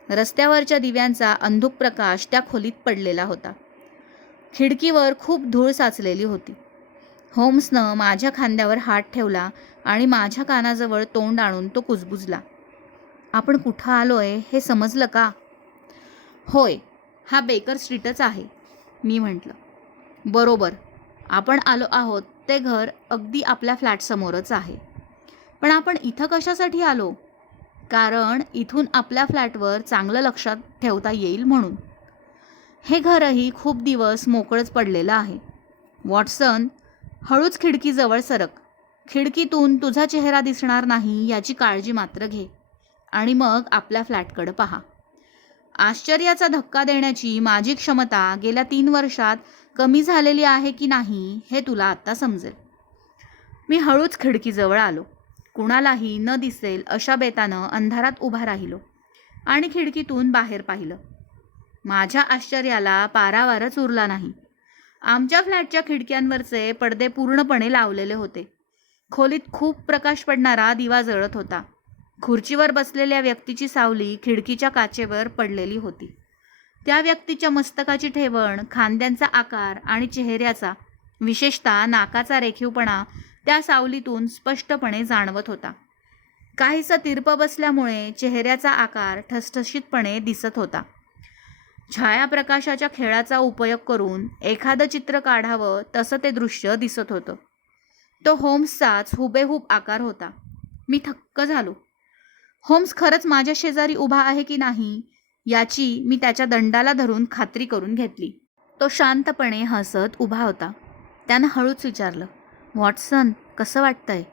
रस्त्यावरच्या दिव्यांचा अंधुक प्रकाश त्या खोलीत पडलेला होता. खिडकीवर खूप धूळ साचलेली होती. होम्सनं माझ्या खांद्यावर हात ठेवला आणि माझ्या कानाजवळ तोंड आणून तो कुजबुजला. आपण कुठं आलोय हे समजलं का? होय, हा बेकर स्ट्रीटच आहे, मी म्हटलं. बरोबर, आपण आलो आहोत ते घर अगदी आपल्या फ्लॅटसमोरच आहे. पण आपण इथं कशासाठी आलो? कारण इथून आपल्या फ्लॅटवर चांगलं लक्षात ठेवता येईल म्हणून. हे घरही खूप दिवस मोकळंच पडलेलं आहे. वॉटसन, हळूच खिडकीजवळ सरक. खिडकीतून तुझा चेहरा दिसणार नाही याची काळजी मात्र घे आणि मग आपल्या फ्लॅटकडं पहा. आश्चर्याचा धक्का देण्याची माझी क्षमता गेल्या 3 वर्षात कमी झालेली आहे की नाही हे तुला आत्ता समजेल. मी हळूच खिडकीजवळ आलो. कुणालाही न दिसेल अशा बेतानं अंधारात उभा राहिलो आणि खिडकीतून बाहेर पाहिलं. माझ्या आश्चर्याला पारावारच उरला नाही. आमच्या फ्लॅटच्या खिडक्यांवरचे पडदे पूर्णपणे लावलेले होते. खोलीत खूप प्रकाश पडणारा दिवा जळत होता. खुर्चीवर बसलेल्या व्यक्तीची सावली खिडकीच्या काचेवर पडलेली होती. त्या व्यक्तीच्या मस्तकाची ठेवण, खांद्यांचा आकार आणि चेहऱ्याचा, विशेषतः नाकाचा रेखीवपणा त्या सावलीतून स्पष्टपणे जाणवत होता. काहीसा तिरप बसल्यामुळे चेहऱ्याचा आकार ठसठशीतपणे दिसत होता. छायाप्रकाशाच्या खेळाचा उपयोग करून एखादं चित्र काढावं तसं ते दृश्य दिसत होतं. तो होम्सचाच हुबेहूब आकार होता. मी थक्क झालो. होम्स खरंच माझ्या शेजारी उभा आहे की नाही याची मी त्याच्या दंडाला धरून खात्री करून घेतली. तो शांतपणे हसत उभा होता. त्यानं हळूच विचारलं, वॉटसन, कसं वाटतंय?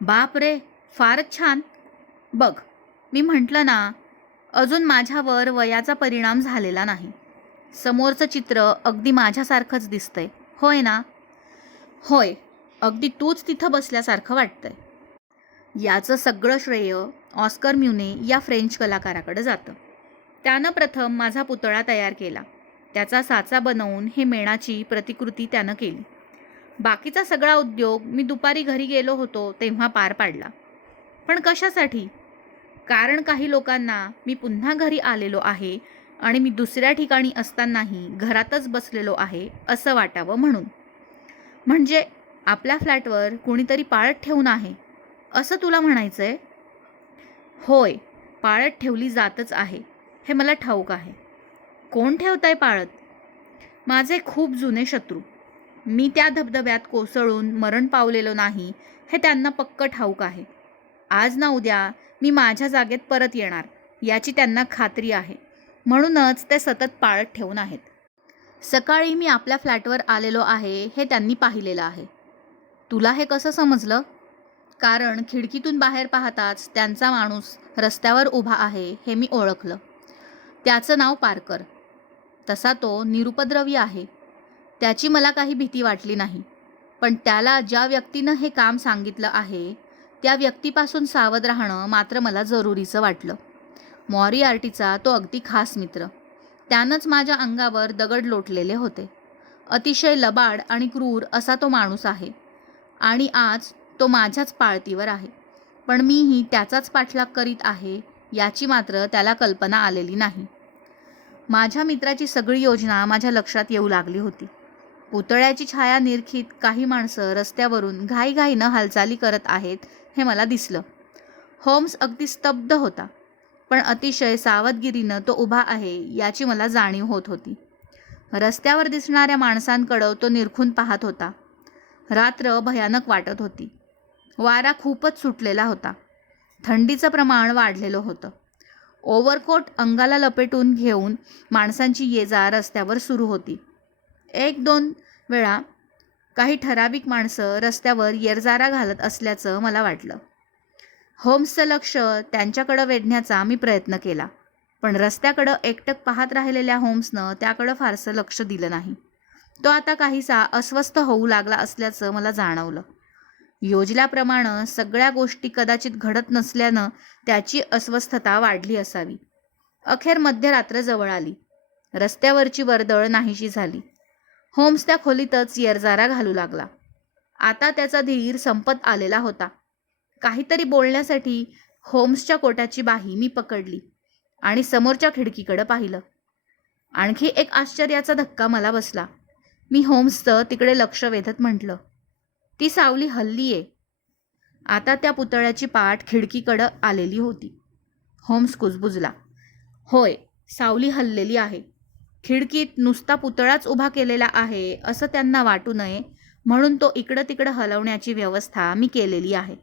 बाप रे, फारच छान. बघ, मी म्हटलं ना, अजून माझ्यावर वयाचा परिणाम झालेला नाही. समोरचं चित्र अगदी माझ्यासारखंच दिसतंय, होय ना? होय, अगदी तूच तिथं बसल्यासारखं वाटतंय. याचं सगळं श्रेय ऑस्कर म्युने या फ्रेंच कलाकाराकडे जातं. त्यानं प्रथम माझा पुतळा तयार केला. त्याचा साचा बनवून हे मेणाची प्रतिकृती त्यानं केली. बाकीचा सगळा उद्योग मी दुपारी घरी गेलो होतो तेव्हा पार पाडला. पण कशासाठी? कारण काही लोकांना मी पुन्हा घरी आलेलो आहे आणि मी दुसऱ्या ठिकाणी असतानाही घरातच बसलेलो आहे असं वाटावं म्हणून. म्हणजे आपल्या फ्लॅटवर कोणीतरी पाळत ठेवून आहे असं तुला म्हणायचंय? होय, पाळत ठेवली जातच आहे हे मला ठाऊक आहे. कोण ठेवताय पाळत? माझे खूप जुने शत्रू. मी त्या धबधब्यात कोसळून मरण पावलेलो नाही हे त्यांना पक्क ठाऊक आहे. आज ना उद्या मी माझ्या जागेत परत येणार याची त्यांना खात्री आहे. म्हणूनच ते सतत पाळत ठेवून आहेत. सकाळी मी आपल्या फ्लॅटवर आलेलो आहे हे त्यांनी पाहिलेलं आहे. तुला हे कसं समजलं? कारण खिडकीतून बाहेर पाहताच त्यांचा माणूस रस्त्यावर उभा आहे हे मी ओळखलं. त्याचं नाव पार्कर. तसा तो निरुपद्रवी आहे. त्याची मला काही भीती वाटली नाही. पण त्याला ज्या व्यक्तीनं हे काम सांगितलं आहे त्या व्यक्तीपासून सावध राहणं मात्र मला जरुरीचं वाटलं. मॉरिआर्टीचा तो अगदी खास मित्र. त्यानंच माझ्या अंगावर दगड लोटलेले होते. अतिशय लबाड आणि क्रूर असा तो माणूस आहे आणि आज तो माझ्याच पाळतीवर आहे. पण मीही त्याचाच पाठलाग करीत आहे याची मात्र त्याला कल्पना आलेली नाही. माझ्या मित्राची सगळी योजना माझ्या लक्षात येऊ लागली होती. पुतळ्याची छाया निरखीत काही माणसं रस्त्यावरून घाईघाईनं हालचाली करत आहेत हे मला दिसलं. होम्स अगदी स्तब्ध होता, पण अतिशय सावधगिरीनं तो उभा आहे याची मला जाणीव होत होती. रस्त्यावर दिसणाऱ्या माणसांकडं तो निरखून पाहत होता. रात्र भयानक वाटत होती. वारा खूपच सुटलेला होता. थंडीचं प्रमाण वाढलेलं होतं. ओव्हरकोट अंगाला लपेटून घेऊन माणसांची ये-जा रस्त्यावर सुरू होती. 1-2 वेळा काही ठराविक माणसं रस्त्यावर येरजारा घालत असल्याचं मला वाटलं. होम्सचं लक्ष त्यांच्याकडं वेधण्याचा मी प्रयत्न केला, पण रस्त्याकडं एकटक पाहत राहिलेल्या होम्सनं त्याकडं फारसं लक्ष दिलं नाही. तो आता काहीसा अस्वस्थ होऊ लागला असल्याचं मला जाणवलं. योजल्याप्रमाणे सगळ्या गोष्टी कदाचित घडत नसल्यानं त्याची अस्वस्थता वाढली असावी. अखेर मध्यरात्र जवळ आली. रस्त्यावरची वर्दळ नाहीशी झाली. होम्स त्या खोलीतच येरजारा घालू लागला. आता त्याचा धीर संपत आलेला होता. काहीतरी बोलण्यासाठी होम्सच्या कोटाची बाही मी पकडली आणि समोरच्या खिडकीकडे पाहिलं. आणखी एक आश्चर्याचा धक्का मला बसला. मी होम्सचं तिकडे लक्ष वेधत म्हटलं, ती सावली हललीये. आता त्या पुतळ्याची पाठ खिडकीकडं आलेली होती. होम्स कुजबुजला. होय, सावली हललेली आहे. खिडकीत नुसता पुतळाच उभा केलेला आहे असं त्यांना वाटू नये म्हणून तो इकडं तिकडं हलवण्याची व्यवस्था मी केलेली आहे.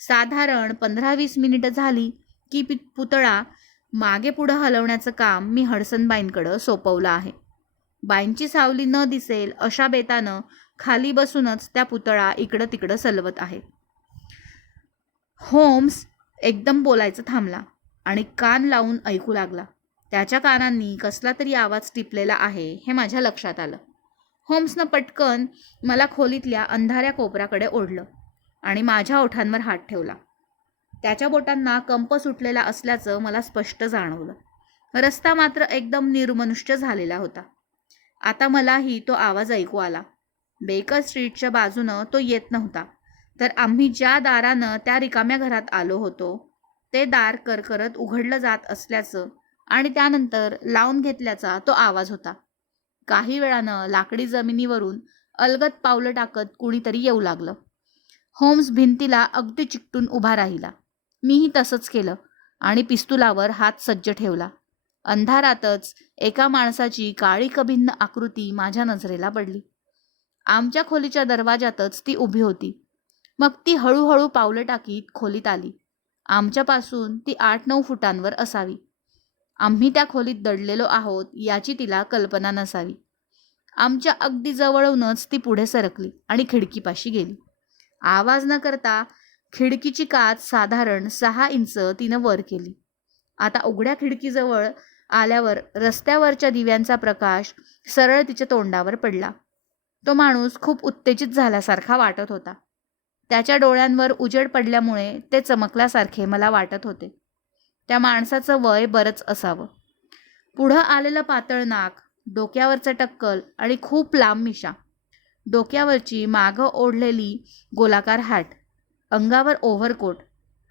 साधारण 15-20 मिनिटं झाली की पुतळा मागे पुढं हलवण्याचं काम मी हडसनबाईंकडं सोपवलं आहे. बाईंची सावली न दिसेल अशा बेतानं खाली बसूनच त्या पुतळा इकडं तिकडं सलवत आहे. होम्स एकदम बोलायचं थांबला आणि कान लावून ऐकू लागला. त्याच्या कानांनी कसला तरी आवाज टिपलेला आहे हे माझ्या लक्षात आलं. होम्सनं पटकन मला खोलीतल्या अंधाऱ्या कोपऱ्याकडे ओढलं आणि माझ्या ओठांवर हात ठेवला. त्याच्या बोटांना कंप सुटलेला असल्याचं मला स्पष्ट जाणवलं. रस्ता मात्र एकदम निर्मनुष्य झालेला होता. आता मलाही तो आवाज ऐकू आला. बेकर स्ट्रीटच्या बाजूनं तो येत नव्हता, तर आम्ही ज्या दारानं त्या रिकाम्या घरात आलो होतो ते दार करकरत उघडलं जात असल्याचं आणि त्यानंतर लावून घेतल्याचा तो आवाज होता. काही वेळानं लाकडी जमिनीवरून अलगद पावलं टाकत कुणीतरी येऊ लागलं. होम्स भिंतीला अगदी चिकटून उभा राहिला. मीही तसंच केलं आणि पिस्तुलावर हात सज्ज ठेवला. अंधारातच एका माणसाची काळी कभिन्न आकृती माझ्या नजरेला पडली. आमच्या खोलीच्या दरवाजातच ती उभी होती. मग ती हळूहळू पावलं टाकीत खोलीत आली. आमच्यापासून ती 8-9 फुटांवर असावी. आम्ही त्या खोलीत दडलेलो आहोत याची तिला कल्पना नसावी. आमच्या अगदी जवळूनच ती पुढे सरकली आणि खिडकीपाशी गेली. आवाज न करता खिडकीची काच साधारण 6 इंच तिनं वर केली. आता उघड्या खिडकीजवळ आल्यावर रस्त्यावरच्या दिव्यांचा प्रकाश सरळ तिच्या तोंडावर पडला. तो माणूस खूप उत्तेजित झाल्यासारखा वाटत होता. त्याच्या डोळ्यांवर उजेड पडल्यामुळे ते चमकल्यासारखे मला वाटत होते. त्या माणसाचं वय बरंच असावं. पुढं आलेलं पातळ नाक, डोक्यावरचं टक्कल आणि खूप लांब मिशा, डोक्यावरची मागं ओढलेली गोलाकार हॅट, अंगावर ओव्हरकोट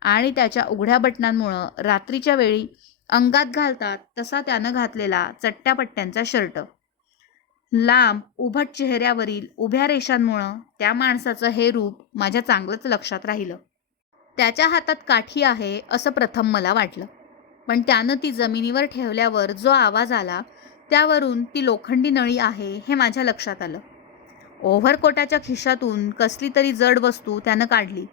आणि त्याच्या उघड्या बटनांमुळं रात्रीच्या वेळी अंगात घालतात तसा त्यानं घातलेला चट्ट्या पट्ट्यांचा शर्ट, लांब उभट चेहऱ्यावरील उभ्या रेषांमुळं त्या माणसाचं हे रूप माझ्या चांगलंच लक्षात राहिलं. त्याच्या हातात काठी आहे असं प्रथम मला वाटलं, पण त्यानं ती जमिनीवर ठेवल्यावर जो आवाज आला त्यावरून ती लोखंडी नळी आहे हे माझ्या लक्षात आलं. ओव्हरकोटाच्या खिशातून कसली तरी जड वस्तू त्यानं काढली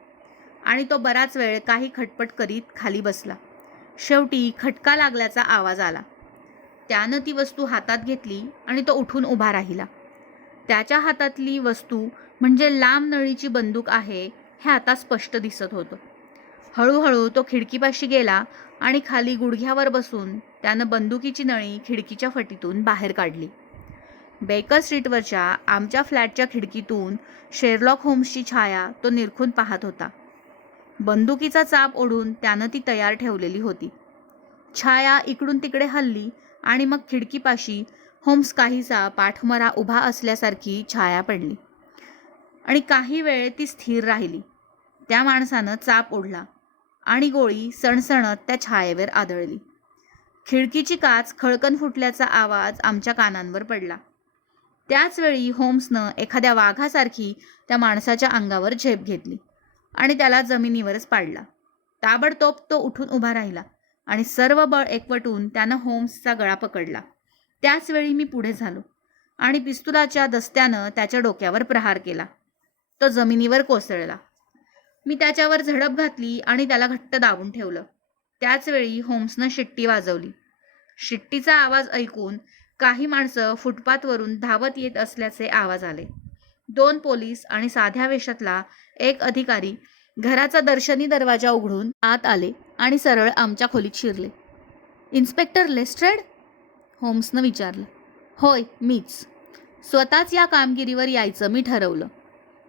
आणि तो बराच वेळ काही खटपट करीत खाली बसला. शेवटी खटका लागल्याचा आवाज आला. त्यानं ती वस्तू हातात घेतली आणि तो उठून उभा राहिला. त्याच्या हातातली वस्तू म्हणजे लांब नळीची बंदूक आहे हे आता स्पष्ट दिसत होतं. हळूहळू तो खिडकीपाशी गेला आणि खाली गुडघ्यावर बसून त्यानं बंदुकीची नळी खिडकीच्या फटीतून बाहेर काढली. बेकर स्ट्रीटवरच्या आमच्या फ्लॅटच्या खिडकीतून शेरलॉक होम्सची छाया तो निरखून पाहत होता. बंदुकीचा चाप ओढून त्यानं ती तयार ठेवलेली होती. छाया इकडून तिकडे हलली आणि मग खिडकीपाशी होम्स काहीसा पाठमरा उभा असल्यासारखी छाया पडली आणि काही वेळ ती स्थिर राहिली. त्या माणसानं चाप ओढला आणि गोळी सणसणत त्या छायेवर आदळली. खिडकीची काच खळकन फुटल्याचा आवाज आमच्या कानांवर पडला. त्याचवेळी होम्सनं एखाद्या वाघासारखी त्या माणसाच्या अंगावर झेप घेतली आणि त्याला जमिनीवरच पाडला. ताबडतोब तो उठून उभा राहिला आणि सर्व बळ एकवटून त्यानं होम्सचा गळा पकडला. त्याचवेळी मी पुढे झालो आणि पिस्तुलाच्या दस्त्यानं त्याच्या डोक्यावर प्रहार केला. तो जमिनीवर कोसळला. मी त्याच्यावर झडप घातली आणि त्याला घट्ट दाबून ठेवलं. त्याचवेळी होम्सनं शिट्टी वाजवली. शिट्टीचा आवाज ऐकून काही माणसं फुटपाथवरून धावत येत असल्याचे आवाज आले. 2 पोलीस आणि साध्या वेशातला एक अधिकारी घराचा दर्शनी दरवाजा उघडून आत आले आणि सरळ आमच्या खोलीत शिरले. इन्स्पेक्टर लेस्ट्रेड? होम्सनं विचारलं. होय, मीच. स्वतःच या कामगिरीवर यायचं मी ठरवलं.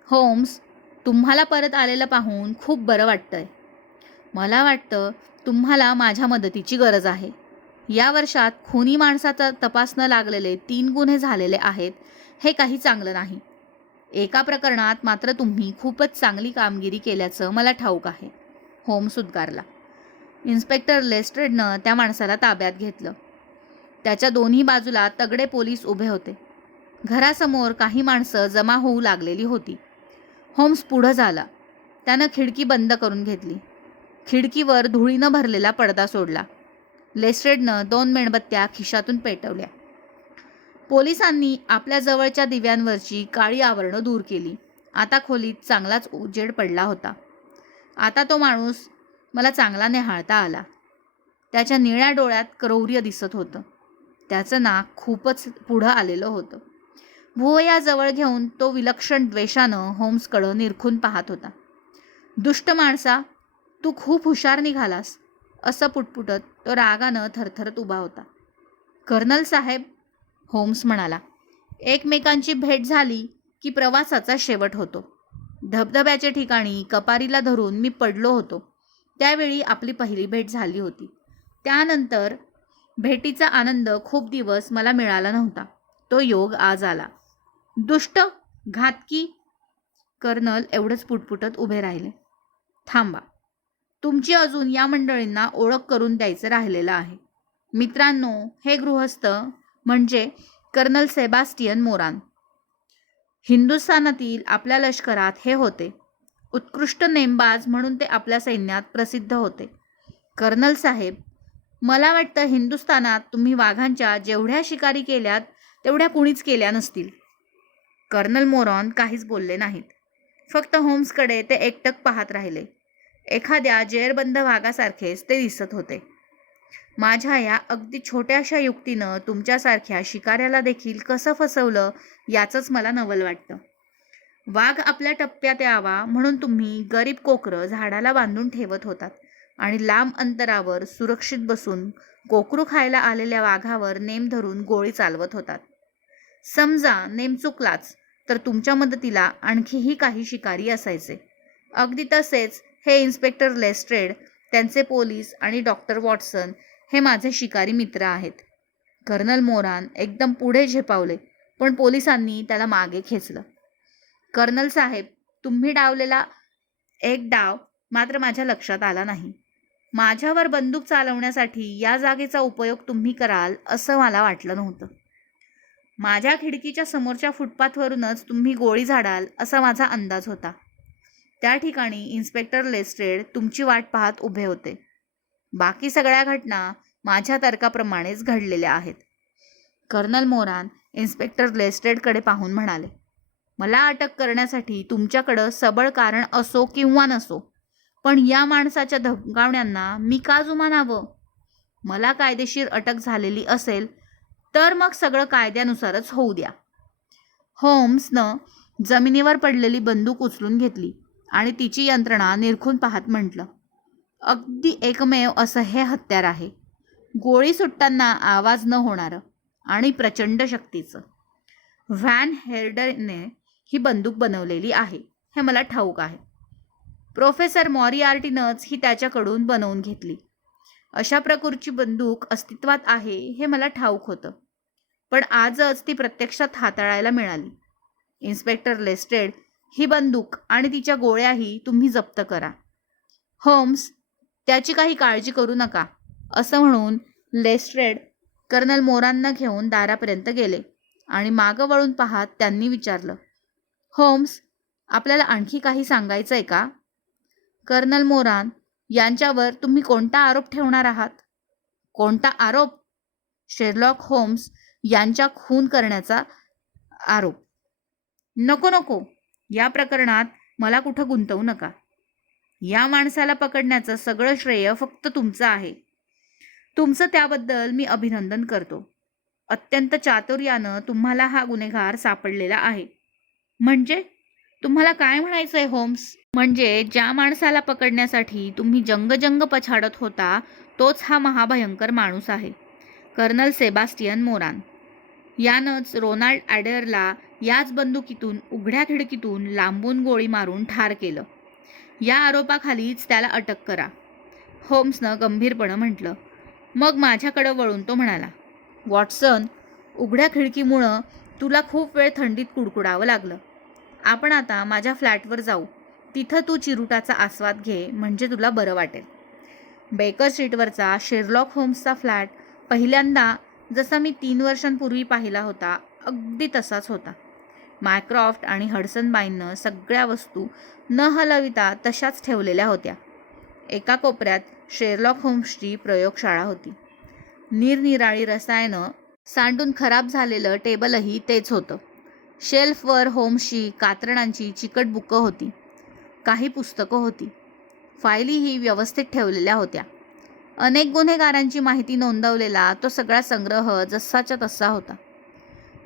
होम्स, तुम्हाला परत आलेलं पाहून खूप बरं वाटतंय. मला वाटतं तुम्हाला माझ्या मदतीची गरज आहे. या वर्षात खुनी माणसाचा तपास न लागलेले 3 गुन्हे झालेले आहेत. हे काही चांगलं नाही. एका प्रकरणात मात्र तुम्ही खूपच चांगली कामगिरी केल्याचं मला ठाऊक आहे. होम्स उद्गारला. इन्स्पेक्टर लेस्ट्रेडनं त्या माणसाला ताब्यात घेतलं. त्याच्या दोन्ही बाजूला तगडे पोलीस उभे होते. घरासमोर काही माणसं जमा होऊ लागलेली होती. होम्स पुढं झाला. त्यानं खिडकी बंद करून घेतली. खिडकीवर धुळीनं भरलेला पडदा सोडला. लेस्ट्रेडनं 2 मेणबत्त्या खिशातून पेटवल्या. पोलिसांनी आपल्या जवळच्या दिव्यांवरची काळी आवरणं दूर केली. आता खोलीत चांगलाच उजेड पडला होता. आता तो माणूस मला चांगला निहाळता आला. त्याच्या निळ्या डोळ्यात क्रौर्य दिसत होतं. त्याचं नाक खूपच पुढं आलेलं होतं. भुवया जवळ घेऊन तो विलक्षण द्वेषानं होम्सकडं निरखून पाहत होता. दुष्ट माणसा, तू खूप हुशार निघालास, असं पुटपुटत तो रागानं थरथरत उभा होता. कर्नल साहेब, होम्स म्हणाला, एकमेकांची भेट झाली की प्रवासाचा शेवट होतो. धबधब्याच्या ठिकाणी कपारीला धरून मी पडलो होतो. त्यावेळी आपली पहिली भेट झाली होती. त्यानंतर भेटीचा आनंद खूप दिवस मला मिळाला नव्हता. तो योग आज आला. दुष्ट, घातकी. कर्नल एवढंच पुटपुटत उभे राहिले. थांबा, तुमची अजून या मंडळींना ओळख करून द्यायचं राहिलेलं आहे. मित्रांनो, हे गृहस्थ म्हणजे कर्नल सेबास्टियन मोरान. हिंदुस्थानातील आपल्या लष्करात हे होते. उत्कृष्ट नेमबाज म्हणून ते आपल्या सैन्यात प्रसिद्ध होते. कर्नल साहेब, मला वाटतं हिंदुस्थानात तुम्ही वाघांच्या जेवढ्या शिकारी केल्यात तेवढ्या कुणीच केल्या नसतील. कर्नल मोरॉन काहीच बोलले नाहीत. फक्त होम्सकडे ते एकटक पाहत राहिले. एखाद्या जेरबंद वाघासारखेच ते दिसत होते. माझ्या या अगदी छोट्याशा युक्तीनं तुमच्यासारख्या शिकाऱ्याला देखील कसं फसवलं याचंच मला नवल वाटतं. वाघ आपल्या टप्प्यात यावा म्हणून तुम्ही गरीब कोकरं झाडाला बांधून ठेवत होतात आणि लांब अंतरावर सुरक्षित बसून कोकरू खायला आलेल्या वाघावर नेम धरून गोळी चालवत होतात. समजा नेम चुकलाच तर तुमच्या मदतीला आणखीही काही शिकारी असायचे. अगदी तसेच हे इन्स्पेक्टर लेस्ट्रेड, त्यांचे पोलीस आणि डॉक्टर वॉटसन हे माझे शिकारी मित्र आहेत. कर्नल मोरान एकदम पुढे झेपावले, पण पोलिसांनी त्याला मागे खेचलं. कर्नल साहेब, तुम्ही डावलेला एक डाव मात्र माझ्या लक्षात आला नाही. माझ्यावर बंदूक चालवण्यासाठी या जागेचा उपयोग तुम्ही कराल असं मला वाटलं नव्हतं. माझ्या खिडकीच्या समोरच्या फुटपाथवरूनच तुम्ही गोळी झाडाल असा माझा अंदाज होता. त्या ठिकाणी इन्स्पेक्टर लेस्ट्रेड तुमची वाट पाहत उभे होते. बाकी सगळ्या घटना माझ्या तर्काप्रमाणेच घडलेल्या आहेत. कर्नल मोरान इन्स्पेक्टर लेस्ट्रेडकडे पाहून म्हणाले, मला अटक करण्यासाठी तुमच्याकडं सबळ कारण असो किंवा नसो, पण या माणसाच्या धमकावण्यांना मी का जुमानावं? मला कायदेशीर अटक झालेली असेल तर मग सगळं कायद्यानुसारच होऊ द्या. होम्सनं जमिनीवर पडलेली बंदूक उचलून घेतली आणि तिची यंत्रणा निरखून पाहत म्हटलं, अगदी एकमेव असं हे हत्यार आहे. गोळी सुटताना आवाज न होणारं आणि प्रचंड शक्तीचं. व्हॅन हेल्डरने ही बंदूक बनवलेली आहे हे मला ठाऊक आहे. प्रोफेसर मॉरिआर्टीनंच ही त्याच्याकडून बनवून घेतली. अशा प्रकारची बंदूक अस्तित्वात आहे हे मला ठाऊक होतं, पण आजच ती प्रत्यक्षात हाताळायला मिळाली. इन्स्पेक्टर लेस्ट्रेड, ही बंदूक आणि तिच्या गोळ्याही तुम्ही जप्त करा. होम्स, त्याची काही काळजी करू नका, असं म्हणून लेस्ट्रेड कर्नल मोरांना घेऊन दारापर्यंत गेले आणि मागं वळून पाहत त्यांनी विचारलं, होम्स, आपल्याला आणखी काही सांगायचं आहे का? कर्नल मोरान यांच्यावर तुम्ही कोणता आरोप ठेवणार आहात? कोणता आरोप? शेरलॉक होम्स यांच्या खून करण्याचा आरोप. नको नको, या प्रकरणात मला कुठं गुंतवू नका. या माणसाला पकडण्याचं सगळं श्रेय फक्त तुमचं आहे. तुमचं त्याबद्दल मी अभिनंदन करतो. अत्यंत चातुर्यानं तुम्हाला हा गुन्हेगार सापडलेला आहे. म्हणजे तुम्हाला काय म्हणायचंय होम्स? म्हणजे ज्या माणसाला पकडण्यासाठी तुम्ही जंग पछाडत होता तोच हा महाभयंकर माणूस आहे, कर्नल सेबास्टियन मोरान. यानंच रोनाल्ड ॲडरला याच बंदुकीतून उघड्या खिडकीतून लांबून गोळी मारून ठार केलं. या आरोपाखालीच त्याला अटक करा, होम्सनं गंभीरपणं म्हटलं. मग माझ्याकडं वळून तो म्हणाला, वॉटसन, उघड्या खिडकीमुळं तुला खूप वेळ थंडीत कुडकुडावं लागलं. आपण आता माझ्या फ्लॅटवर जाऊ. तिथं तू चिरुटाचा आस्वाद घे, म्हणजे तुला बरं वाटेल. बेकर स्ट्रीटवरचा शेरलॉक होम्सचा फ्लॅट पहिल्यांदा जसा मी 3 वर्षांपूर्वी पाहिला होता अगदी तसाच होता. मायक्रॉफ्ट आणि हडसनबाईंनं सगळ्या वस्तू न हलविता तशाच ठेवलेल्या होत्या. एका कोपऱ्यात शेरलॉक होम्सची प्रयोगशाळा होती. निरनिराळी रसायनं सांडून खराब झालेलं टेबलही तेच होतं. शेल्फवर होम्सची कात्रणांची चिकट बुकं होती. काही पुस्तकं होती. फाईलीही व्यवस्थित ठेवलेल्या होत्या. अनेक गुन्हेगारांची माहिती नोंदवलेला तो सगळा संग्रह जसाच्या तसा होता.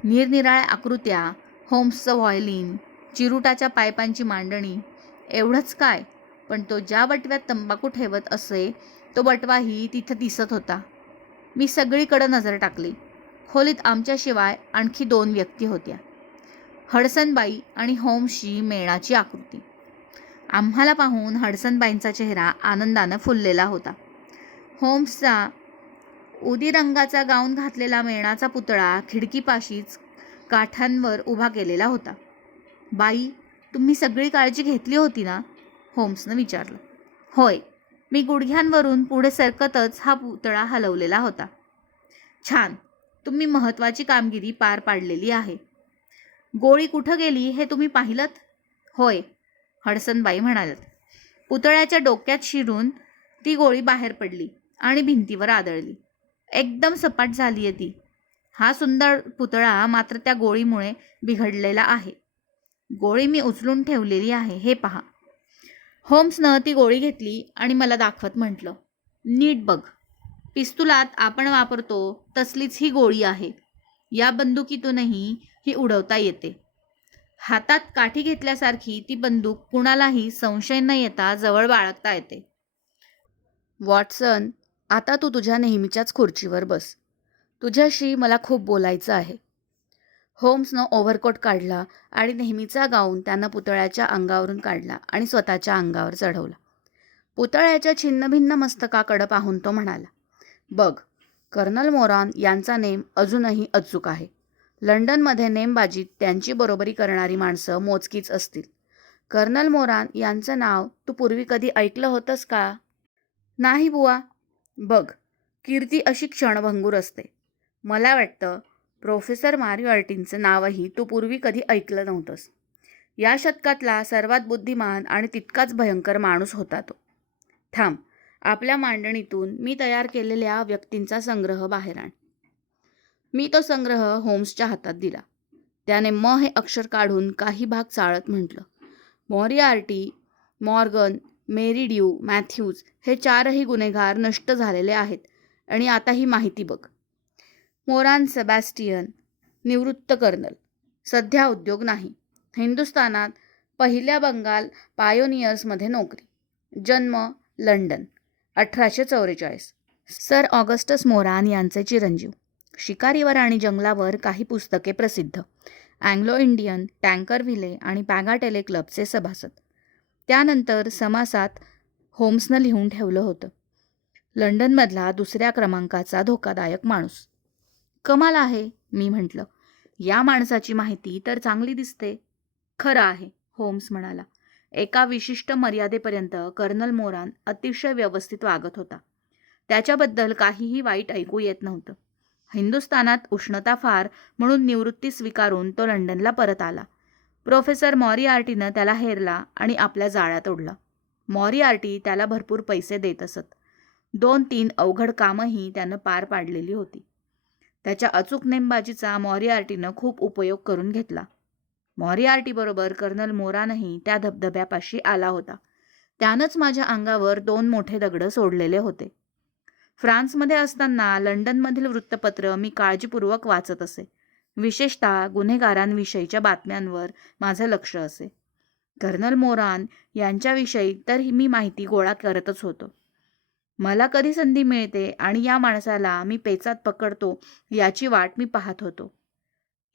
निरनिराळ्या आकृत्या, होम्सचं व्हायोलिन, चिरुटाच्या पायपांची मांडणी, एवढंच काय, पण तो ज्या बटव्यात तंबाखू ठेवत असे तो बटवाही तिथं दिसत होता. मी सगळीकडं नजर टाकली. खोलीत आमच्याशिवाय आणखी 2 व्यक्ती होत्या, हडसनबाई आणि होम्सची मेणाची आकृती. आम्हाला पाहून हडसनबाईंचा चेहरा आनंदानं फुललेला होता. होम्सचा उदी रंगाचा गाऊन घातलेला मेणाचा पुतळा खिडकीपाशीच काठांवर उभा केलेला होता. बाई, तुम्ही सगळी काळजी घेतली होती ना? होम्सनं विचारलं. होय, मी गुडघ्यांवरून पुढे सरकतच हा पुतळा हलवलेला होता. छान, तुम्ही महत्त्वाची कामगिरी पार पाडलेली आहे. गोळी कुठं गेली हे तुम्ही पाहिलंत? होय, हडसनबाई म्हणाल्यात. पुतळ्याच्या डोक्यात शिरून ती गोळी बाहेर पडली आणि भिंतीवर आदळली. एकदम सपाट झालीये ती. हा सुंदर पुतळा मात्र त्या गोळीमुळे बिघडलेला आहे. गोळी मी उचलून ठेवलेली आहे, हे पहा. होम्सनं ती गोळी घेतली आणि मला दाखवत म्हटलं, नीट बघ. पिस्तुलात आपण वापरतो तसलीच ही गोळी आहे. या बंदुकीतूनही ही उडवता येते. हातात काठी घेतल्यासारखी ती बंदूक कुणालाही संशय न येता जवळ बाळगता येते. वॉटसन, आता तू तुझ्या नेहमीच्याच खुर्चीवर बस. तुझ्याशी मला खूप बोलायचं आहे. होम्सनं ओव्हरकोट काढला आणि नेहमीचा गाऊन त्यानं पुतळ्याच्या अंगावरून काढला आणि स्वतःच्या अंगावर चढवला. पुतळ्याच्या छिन्नभिन्न मस्तकाकडं पाहून तो म्हणाला, बघ, कर्नल मोरान यांचा नेम अजूनही अचूक आहे. लंडनमध्ये नेमबाजीत त्यांची बरोबरी करणारी माणसं मोजकीच असतील. कर्नल मोरान यांचं नाव तू पूर्वी कधी ऐकलं होतंस का? नाही बुवा. बघ, कीर्ती अशी क्षणभंगूर असते. मला वाटतं प्रोफेसर मॉरिआर्टींचं नावही तू पूर्वी कधी ऐकलं नव्हतंस. या शतकातला सर्वात बुद्धिमान आणि तितकाच भयंकर माणूस होता तो. थांब, आपल्या मांडणीतून मी तयार केलेल्या व्यक्तींचा संग्रह बाहेर आण. मी तो संग्रह होम्सच्या हातात दिला. त्याने म हे अक्षर काढून काही भाग चाळत म्हटलं, मॉरिआर्टी, मॉर्गन, मेरी ड्यू, मॅथ्यूज हे 4ही गुन्हेगार नष्ट झालेले आहेत. आणि आता ही माहिती बघ. मोरान सेबॅस्टियन, निवृत्त कर्नल, सध्या उद्योग नाही. हिंदुस्थानात पहिल्या बंगाल पायोनियर्समध्ये नोकरी. जन्म लंडन, 1844. सर ऑगस्टस मोरान यांचे चिरंजीव. शिकारीवर आणि जंगलावर काही पुस्तके प्रसिद्ध. अँग्लो इंडियन, टँकरव्हिले आणि पॅगाटेले क्लबचे सभासद. त्यानंतर समासात होम्सनं लिहून ठेवलं होतं, लंडनमधला 2ऱ्या क्रमांकाचा धोकादायक माणूस. कमाल आहे, मी म्हटलं. या माणसाची माहिती तर चांगली दिसते. खरं आहे, होम्स म्हणाला. एका विशिष्ट मर्यादेपर्यंत कर्नल मोरान अतिशय व्यवस्थित वागत होता. त्याच्याबद्दल काहीही वाईट ऐकू येत नव्हतं. हिंदुस्थानात उष्णता फार म्हणून निवृत्ती स्वीकारून तो लंडनला परत आला. प्रोफेसर मॉरिआर्टीनं त्याला हेरला आणि आपल्या जाळ्यात ओढला. मॉरिआर्टी त्याला भरपूर पैसे देत असत. 2-3 अवघड कामंही त्यानं पार पाडलेली होती. त्याच्या अचूक नेमबाजीचा मॉरिआर्टीनं खूप उपयोग करून घेतला. मॉरिआर्टीबरोबर कर्नल मोरानही त्या धबधब्यापाशी आला होता. त्यानंच माझ्या अंगावर 2 मोठे दगडं सोडलेले होते. फ्रान्समध्ये असताना लंडनमधील वृत्तपत्र मी काळजीपूर्वक वाचत असे. विशेषतः गुन्हेगारांविषयीच्या बातम्यांवर माझं लक्ष असे. कर्नल मोरान यांच्याविषयी तर मी माहिती गोळा करतच होतो. मला कधी संधी मिळते आणि या माणसाला मी पेचात पकडतो याची वाट मी पाहत होतो.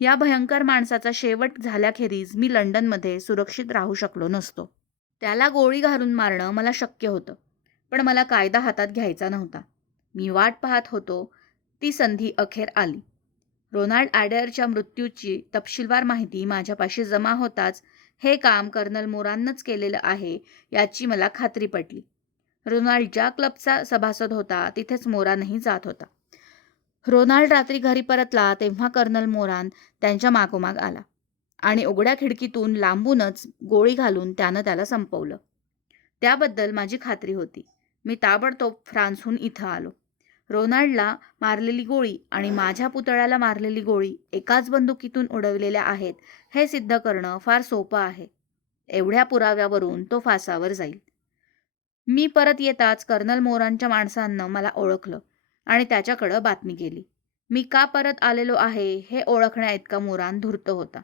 या भयंकर माणसाचा शेवट झाल्याखेरीज मी लंडनमध्ये सुरक्षित राहू शकलो नसतो. त्याला गोळी घालून मारणं मला शक्य होतं, पण मला कायदा हातात घ्यायचा नव्हता. मी वाट पाहत होतो, ती संधी अखेर आली. रोनाल्ड ॲडेरच्या मृत्यूची तपशीलवार माहिती माझ्यापाशी जमा होताच हे काम कर्नल मोराननंच केलेलं आहे याची मला खात्री पटली. रोनाल्ड ज्या क्लबचा सभासद होता तिथेच मोरानही जात होता. रोनाल्ड रात्री घरी परतला तेव्हा कर्नल मोरान त्यांच्या मागोमाग आला आणि उघड्या खिडकीतून लांबूनच गोळी घालून त्यानं त्याला संपवलं. त्याबद्दल माझी खात्री होती. मी ताबडतोब फ्रान्सहून इथं आलो. रोनाल्डला मारलेली गोळी आणि माझ्या पुतळ्याला मारलेली गोळी एकाच बंदुकीतून उडवलेल्या आहेत हे सिद्ध करणं फार सोपं आहे. एवढ्या पुराव्यावरून तो फासावर जाईल. मी परत येताच कर्नल मोरानच्या माणसांनं मला ओळखलं आणि त्याच्याकडं बातमी गेली. मी का परत आलेलो आहे हे ओळखण्याइतका मोरान धूर्त होता.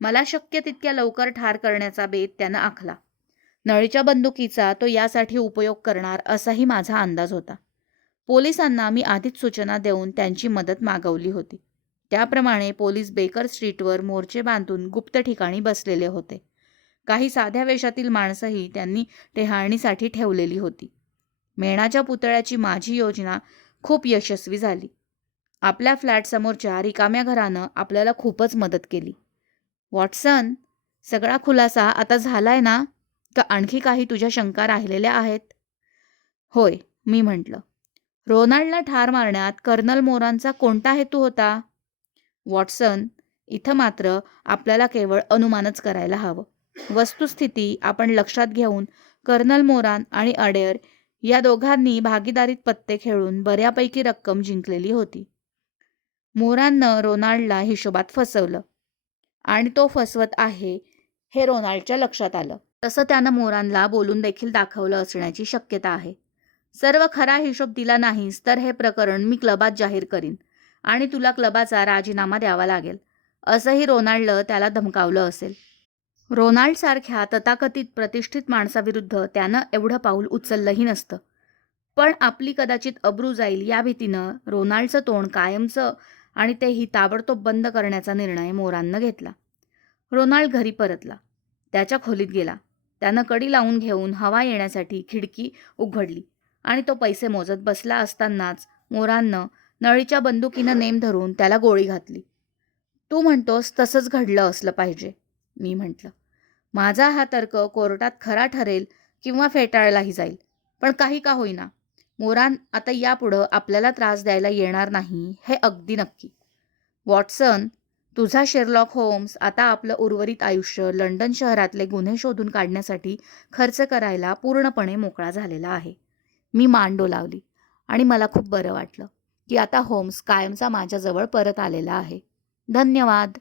मला शक्य तितक्या लवकर ठार करण्याचा बेत त्यानं आखला. नळीच्या बंदुकीचा तो यासाठी उपयोग करणार असाही माझा अंदाज होता. पोलिसांना मी आधीच सूचना देऊन त्यांची मदत मागवली होती. त्याप्रमाणे पोलीस बेकर स्ट्रीटवर मोर्चे बांधून गुप्त ठिकाणी बसलेले होते. काही साध्या वेशातील माणसंही त्यांनी टेहाळणीसाठी ठेवलेली होती. मेणाच्या पुतळ्याची माझी योजना खूप यशस्वी झाली. आपल्या फ्लॅटसमोरच्या रिकाम्या घरानं आपल्याला खूपच मदत केली. वॉटसन, सगळा खुलासा आता झालाय ना? का आणखी काही तुझ्या शंका राहिलेल्या आहेत? होय, मी म्हटलं. रोनाल्डला ठार मारण्यात कर्नल मोरानचा कोणता हेतू होता? वॉटसन, इथं मात्र आपल्याला केवळ अनुमानच करायला हवं. वस्तुस्थिती आपण लक्षात घेऊन कर्नल मोरान आणि अडेअर या दोघांनी भागीदारीत पत्ते खेळून बऱ्यापैकी रक्कम जिंकलेली होती. मोराननं रोनाल्डला हिशोबात फसवलं आणि तो फसवत आहे हे रोनाल्डच्या लक्षात आलं. तसं त्यानं मोरानला बोलून देखील दाखवलं असण्याची शक्यता आहे. सर्व खरा हिशोब दिला नाहीस तर हे प्रकरण मी क्लबात जाहीर करीन आणि तुला क्लबाचा राजीनामा द्यावा लागेल, असंही रोनाल्डनं त्याला धमकावलं असेल. रोनाल्डसारख्या तथाकथित प्रतिष्ठित माणसाविरुद्ध त्यानं एवढं पाऊल उचललंही नसतं. पण आपली कदाचित अब्रू जाईल या भीतीनं रोनाल्डचं तोंड कायमचं आणि तेही ताबडतोब बंद करण्याचा निर्णय मोराननं घेतला. रोनाल्ड घरी परतला. त्याच्या खोलीत गेला. त्यानं कडी लावून घेऊन हवा येण्यासाठी खिडकी उघडली आणि तो पैसे मोजत बसला असतानाच मोराननं नळीच्या बंदुकीनं नेम धरून त्याला गोळी घातली. तू म्हणतोस तसंच घडलं असलं पाहिजे, मी म्हटलं. माझा हा तर्क कोर्टात खरा ठरेल किंवा फेटाळलाही जाईल, पण काही का होईना मोरान आता यापुढं आपल्याला त्रास द्यायला येणार नाही हे अगदी नक्की. वॉटसन, तुझा शेरलॉक होम्स आता आपलं उर्वरित आयुष्य लंडन शहरातले गुन्हे शोधून काढण्यासाठी खर्च करायला पूर्णपणे मोकळा झालेला आहे. मी मान डोलावली आणि मला खूप बरं वाटलं की आता होम्स कायमचा माझ्याजवळ परत आलेला आहे. धन्यवाद.